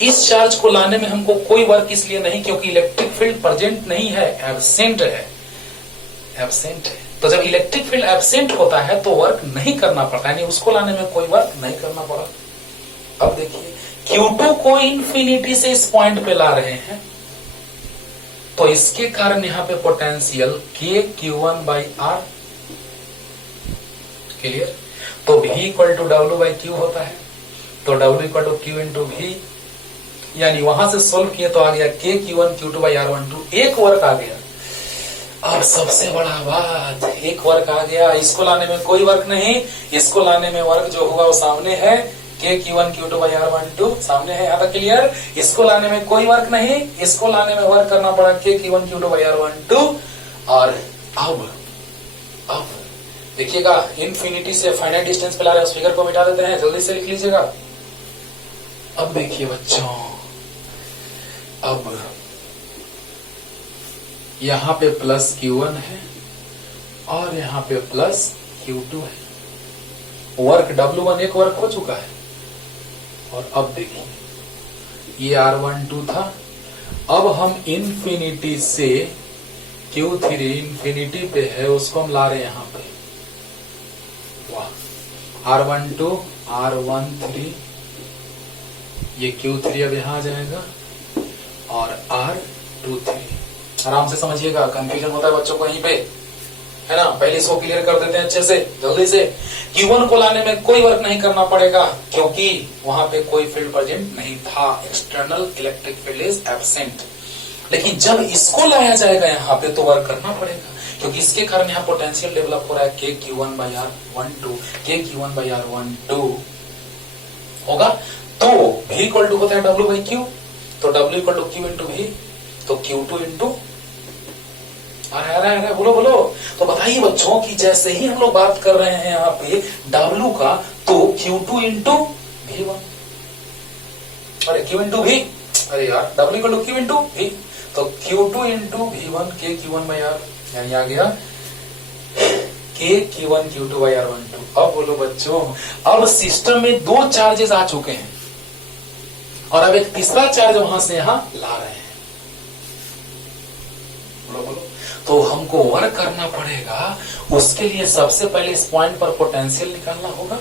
इस चार्ज को लाने में हमको कोई वर्क इसलिए नहीं क्योंकि इलेक्ट्रिक फील्ड प्रेजेंट नहीं है, एब्सेंट है, एब्सेंट है। तो जब इलेक्ट्रिक फील्ड एब्सेंट होता है तो वर्क नहीं करना पड़ता, यानी उसको लाने में कोई वर्क नहीं करना पड़ा। अब देखिए Q2 को इन्फिनिटी से इस पॉइंट पे ला रहे हैं, तो इसके कारण यहाँ पे potential KQ1 by R clear. तो V equal to W by Q होता है, तो W equal to Q into V, यानी वहां से सोल्व किए तो आ गया KQ1 Q2 बाई R12, एक वर्क आ गया। और सबसे बड़ा बात, एक वर्क आ गया, इसको लाने में कोई वर्क नहीं, इसको लाने में वर्क जो होगा वो सामने है, KQ1 Q2 बाई R12 सामने है, यहाँ क्लियर। इसको लाने में कोई वर्क नहीं, इसको लाने में वर्क करना पड़ा KQ1 Q2 बाई R12। और अब देखिएगा, इन्फिनिटी से फाइनाइट डिस्टेंस पे ला रहे हैं, उस फिगर को मिटा देते हैं, जल्दी से लिख लीजिएगा। अब देखिए बच्चों, अब यहां पे प्लस Q1 है और यहां पे प्लस Q2 है। वर्क W1 एक वर्क हो चुका है, और अब देखिए ये R12 था, अब हम इन्फिनिटी से Q3 इन्फिनिटी पे है, उसको हम ला रहे हैं यहां पे। वाह, R12 R13 ये Q3 अब यहां आ जाएगा और R23। आराम से समझिएगा, कंफ्यूजन होता है बच्चों को यहीं पे, है ना। पहले इसको क्लियर कर देते हैं अच्छे से, जल्दी से। Q1 को लाने में कोई वर्क नहीं करना पड़ेगा क्योंकि वहां पे कोई फील्ड प्रेजेंट नहीं था, external electric field is absent. लेकिन जब इसको लाया जाएगा यहाँ पे तो वर्क करना पड़ेगा क्योंकि इसके कारण यहाँ पोटेंशियल डेवलप हो रहा है KQ1/R12, KQ1/R12 होगा। तो V इक्वल टू होता है W/Q, तो W equal to Q into V, तो Q2 इंटू आ रहा है, बोलो बोलो। तो बताइए बच्चों की जैसे ही हम लोग बात कर रहे हैं यहाँ पे W का, तो Q2 इंटू V1, अरे Q इंटू V, अरे यार W equal to Q into V, तो Q2 इंटू V1 KQ1/R, यानी आ गया KQ1 Q2/R12। अब बोलो बच्चों, अब सिस्टम में दो चार्जेस आ चुके हैं और अब एक तीसरा चार्ज वहां से यहां ला रहे हैं, बोलो बोलो। तो हमको वर्क करना पड़ेगा, उसके लिए सबसे पहले इस पॉइंट पर पोटेंशियल निकालना होगा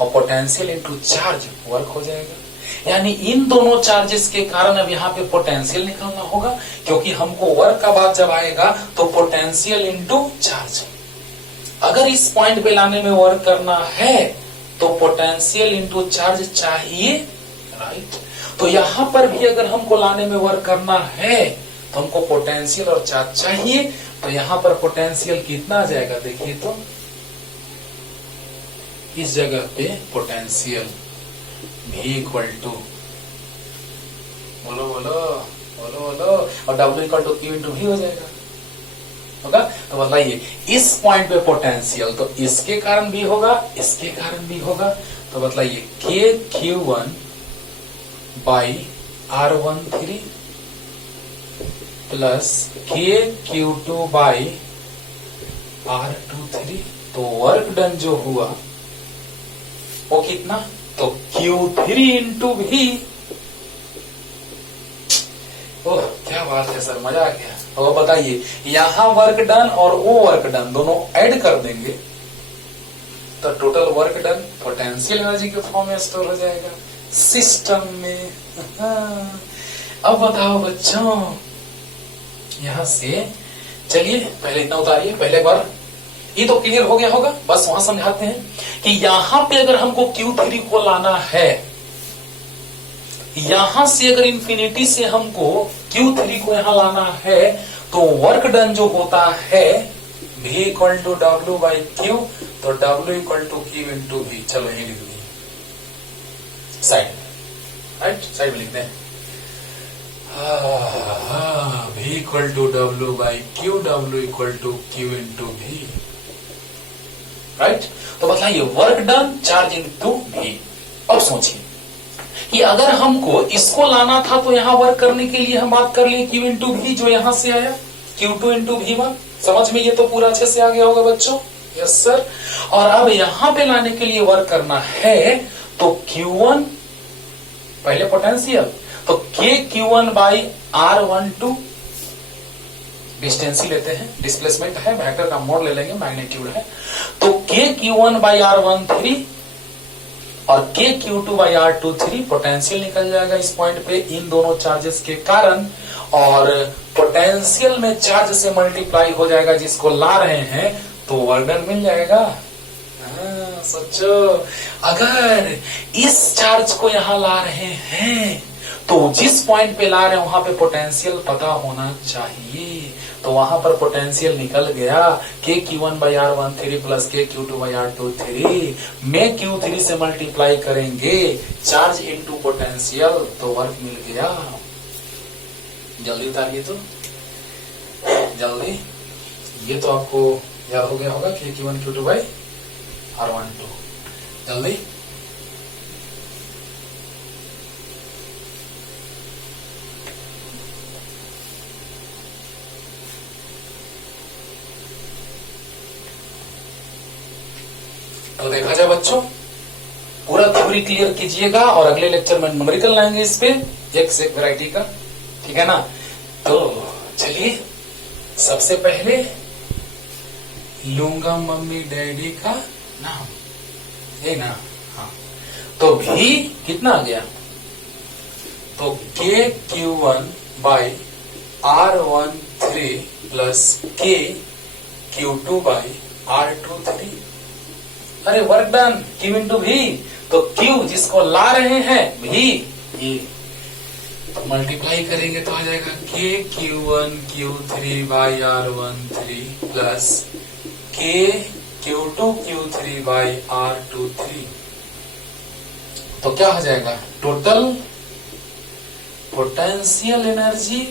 और पोटेंशियल इनटू चार्ज वर्क हो जाएगा। यानी इन दोनों चार्जेस के कारण अब यहाँ पे पोटेंशियल निकालना होगा क्योंकि हमको वर्क का बात जब आएगा तो पोटेंशियल इनटू चार्ज। अगर इस पॉइंट पे लाने में वर्क करना है तो पोटेंशियल इनटू चार्ज चाहिए, राइट। तो यहां पर भी अगर हमको लाने में वर्क करना है तो हमको पोटेंशियल और चार्ज चाहिए। तो यहां पर पोटेंशियल कितना आ जाएगा देखिए, तो इस जगह पे पोटेंशियल V इक्वल टू, बोलो बोलो बोलो बोलो, और W equal to Q into V हो जाएगा, होगा। तो बताइए इस पॉइंट पे पोटेंशियल तो इसके कारण भी होगा, इसके कारण भी होगा। तो बताइए KQ1 by R13 plus KQ2 by R23। तो वर्क डन जो हुआ वो कितना, तो Q3 इंटू V। ओह क्या बात है सर, मजा आ गया। और बताइए यहां वर्क डन और वो वर्क डन दोनों ऐड कर देंगे तो total work done potential energy के फॉर्म में स्टोर हो जाएगा सिस्टम में। अब बताओ बच्चों, यहां से चलिए पहले इतना उतारिए, पहले एक बार ये तो क्लियर हो गया होगा, बस वहां समझाते हैं कि यहां पे अगर हमको Q3 को लाना है, यहां से अगर इंफिनिटी से हमको Q3 को यहां लाना है तो वर्क डन जो होता है V इक्वल टू W/Q, तो W equal to Q into V। चलो यही लिख दिए साइड में, राइट, साइड में लिखते हैं V equal to W/Q, W equal to Q into V, right. तो बताइए work done charge into V। अब सोचिए कि अगर हमको इसको लाना था तो यहां वर्क करने के लिए हम बात कर लिए Q इंटू V, जो यहां से आया Q2 इंटू V1। समझ में ये तो पूरा अच्छे से आ गया होगा बच्चों, यस सर। और अब यहां पे लाने के लिए वर्क करना है तो Q1 पहले पोटेंशियल, तो KQ1 बाई R12 डिस्टेंस ही लेते हैं, डिस्प्लेसमेंट है, वेक्टर का मोड ले लेंगे, मैग्नीट्यूड है। तो KQ1 बाई R13 और KQ2 बाई R23 पोटेंशियल निकल जाएगा इस पॉइंट पे इन दोनों चार्जेस के कारण, और पोटेंशियल में चार्ज से मल्टीप्लाई हो जाएगा जिसको ला रहे हैं, तो वर्क डन मिल जाएगा। सोचो अगर इस चार्ज को यहां ला रहे हैं तो जिस पॉइंट पे ला रहे हैं वहां पे पोटेंशियल पता होना चाहिए, तो वहां पर पोटेंशियल निकल गया KQ1/R13 प्लस KQ2/R23 में Q3 से मल्टीप्लाई करेंगे चार्ज इनटू पोटेंशियल, तो वर्क मिल गया। जल्दी उतारिए तो जल्दी, ये तो आपको याद हो गया होगा KQ1 Q2/R12, जल्दी। तो देखा जाए बच्चों, पूरा थ्योरी क्लियर कीजिएगा और अगले लेक्चर में न्यूमेरिकल लाएंगे इस पे, एक से एक वैरायटी का, ठीक है ना। तो चलिए सबसे पहले लूंगा मम्मी डैडी का नाम, यही ना, हाँ। तो भी कितना आ गया, तो के Q one by R13 plus k Q two by R23। अरे वर्क डन, Q इंटू भी, तो Q जिसको ला रहे हैं भी, ये तो मल्टीप्लाई करेंगे तो आ जाएगा k Q one Q three by R13 plus k Q two Q three by R23। तो क्या हो जाएगा, total potential energy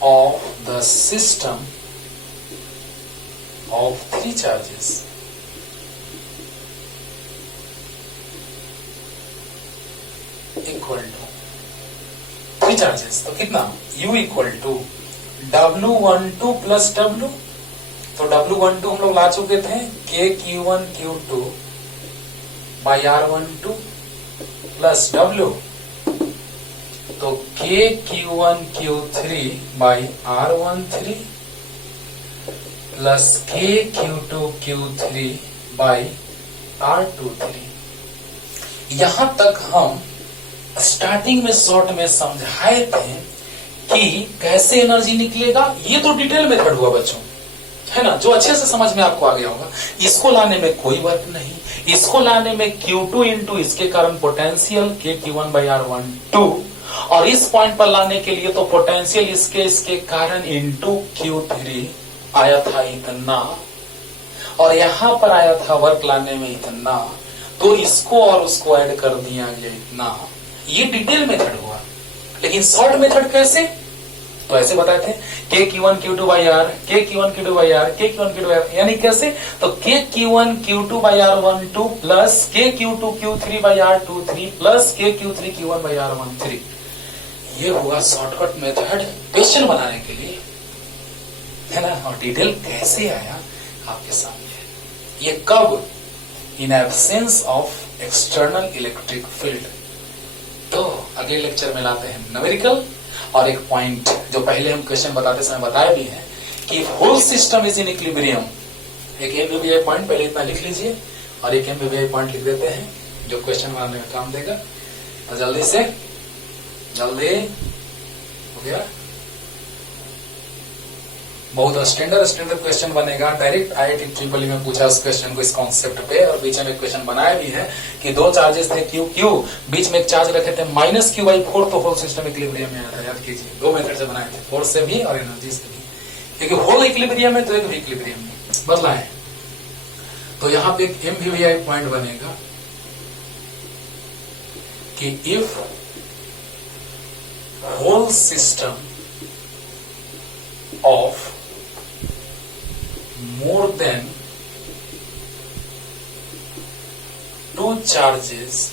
of the system of three charges equal to three charges, तो कितना, U equal to W12 plus W, तो W12 हम लोग ला चुके थे, के Q1 Q2 by R12 plus W, तो के Q1 Q3 by R13 plus के Q2 Q3 बाई R23। यहां तक हम स्टार्टिंग में शॉर्ट में समझाए थे कि कैसे एनर्जी निकलेगा। ये तो डिटेल मेथड हुआ बच्चों, है ना, जो अच्छे से समझ में आपको आ गया होगा। इसको लाने में कोई वर्क नहीं, इसको लाने में Q2 इंटू इसके कारण पोटेंशियल के Q1 बाई R12, और इस पॉइंट पर लाने के लिए तो पोटेंशियल इसके कारण इंटू Q3 आया था इतना, और यहां पर आया था वर्क लाने में इतना, तो इसको और उसको ऐड कर दिया गया इतना। ये डिटेल मेथड हुआ, लेकिन शॉर्ट मेथड कैसे, तो ऐसे बताए थे के Q1 Q2 बाई R, के Q1 Q2 बाई R, के Q1 Q2 बाई R, यानी कैसे, तो के Q1 Q2 by R12 plus के Q2 Q3 by R23 plus के Q3 Q1 बाई R13। ये हुआ शॉर्टकट मेथड क्वेश्चन बनाने के लिए, है ना। और डिटेल कैसे आया आपके सामने, ये कब, इन absence of external electric field. तो अगले लेक्चर में लाते हैं न्यूमेरिकल, और एक पॉइंट जो पहले हम क्वेश्चन बताते समय बताया भी है कि whole system is in equilibrium. एक एमबीबीआई पॉइंट पहले इतना लिख लीजिए, और एक एमबीबीआई पॉइंट लिख देते हैं जो क्वेश्चन बनाने में काम देगा। तो जल्दी से, जल्दी हो गया, बहुत स्टैंडर्ड क्वेश्चन बनेगा। डायरेक्ट आईआईटी ट्रिपल में पूछा इस क्वेश्चन को, इस कॉन्सेप्ट पे, और बीच में क्वेश्चन बनाया भी है कि दो चार्जेस थे क्यू क्यू, बीच में एक चार्ज रखे थे माइनस क्यू बाई 4, तो होल सिस्टम इक्विलिब्रियम में आया था। याद कीजिए, दो मेथड से बनाए थे, फोर्स से भी और एनर्जी से भी, क्योंकि होल इक्विलिब्रियम में तो एक भी इक्विलिब्रियम में बदला है। तो यहाँ पे एक एमवीवीआई पॉइंट बनेगा कि if whole system of more than two charges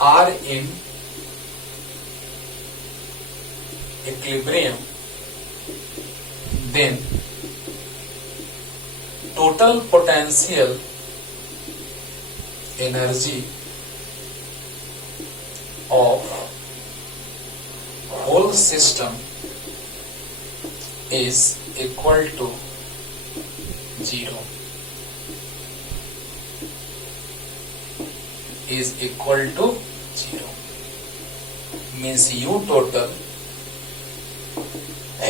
are in equilibrium, then total potential energy of whole system is equal to 0, is equal to 0, means U total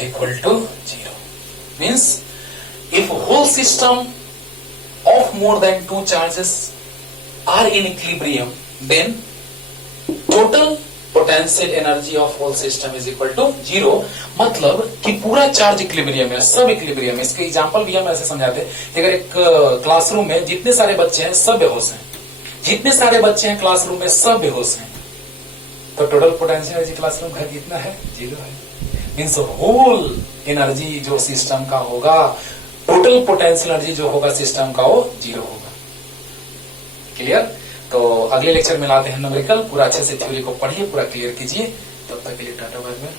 equal to 0, means if whole system of more than two charges are in equilibrium, then total potential energy of whole system is equal to 0। मतलब कि पूरा चार्ज इक्विलिब्रियम है, सब इक्विलिब्रियम है। इसके एग्जांपल भी हम ऐसे समझाते हैं कि अगर एक क्लासरूम में जितने सारे बच्चे हैं सब बेहोश हैं, जितने सारे बच्चे हैं क्लासरूम में सब बेहोश हैं, तो टोटल पोटेंशियल एनर्जी क्लासरूम का कितना है, 0 है। मीन्स होल एनर्जी जो सिस्टम का होगा, टोटल पोटेंशियल एनर्जी जो होगा सिस्टम का, वो 0 होगा। क्लियर। तो अगले लेक्चर में लाते हैं न्यूमेरिकल। पूरा अच्छे से थ्योरी को पढ़िए, पूरा क्लियर कीजिए। तब तक के लिए टाटा बाय बाय।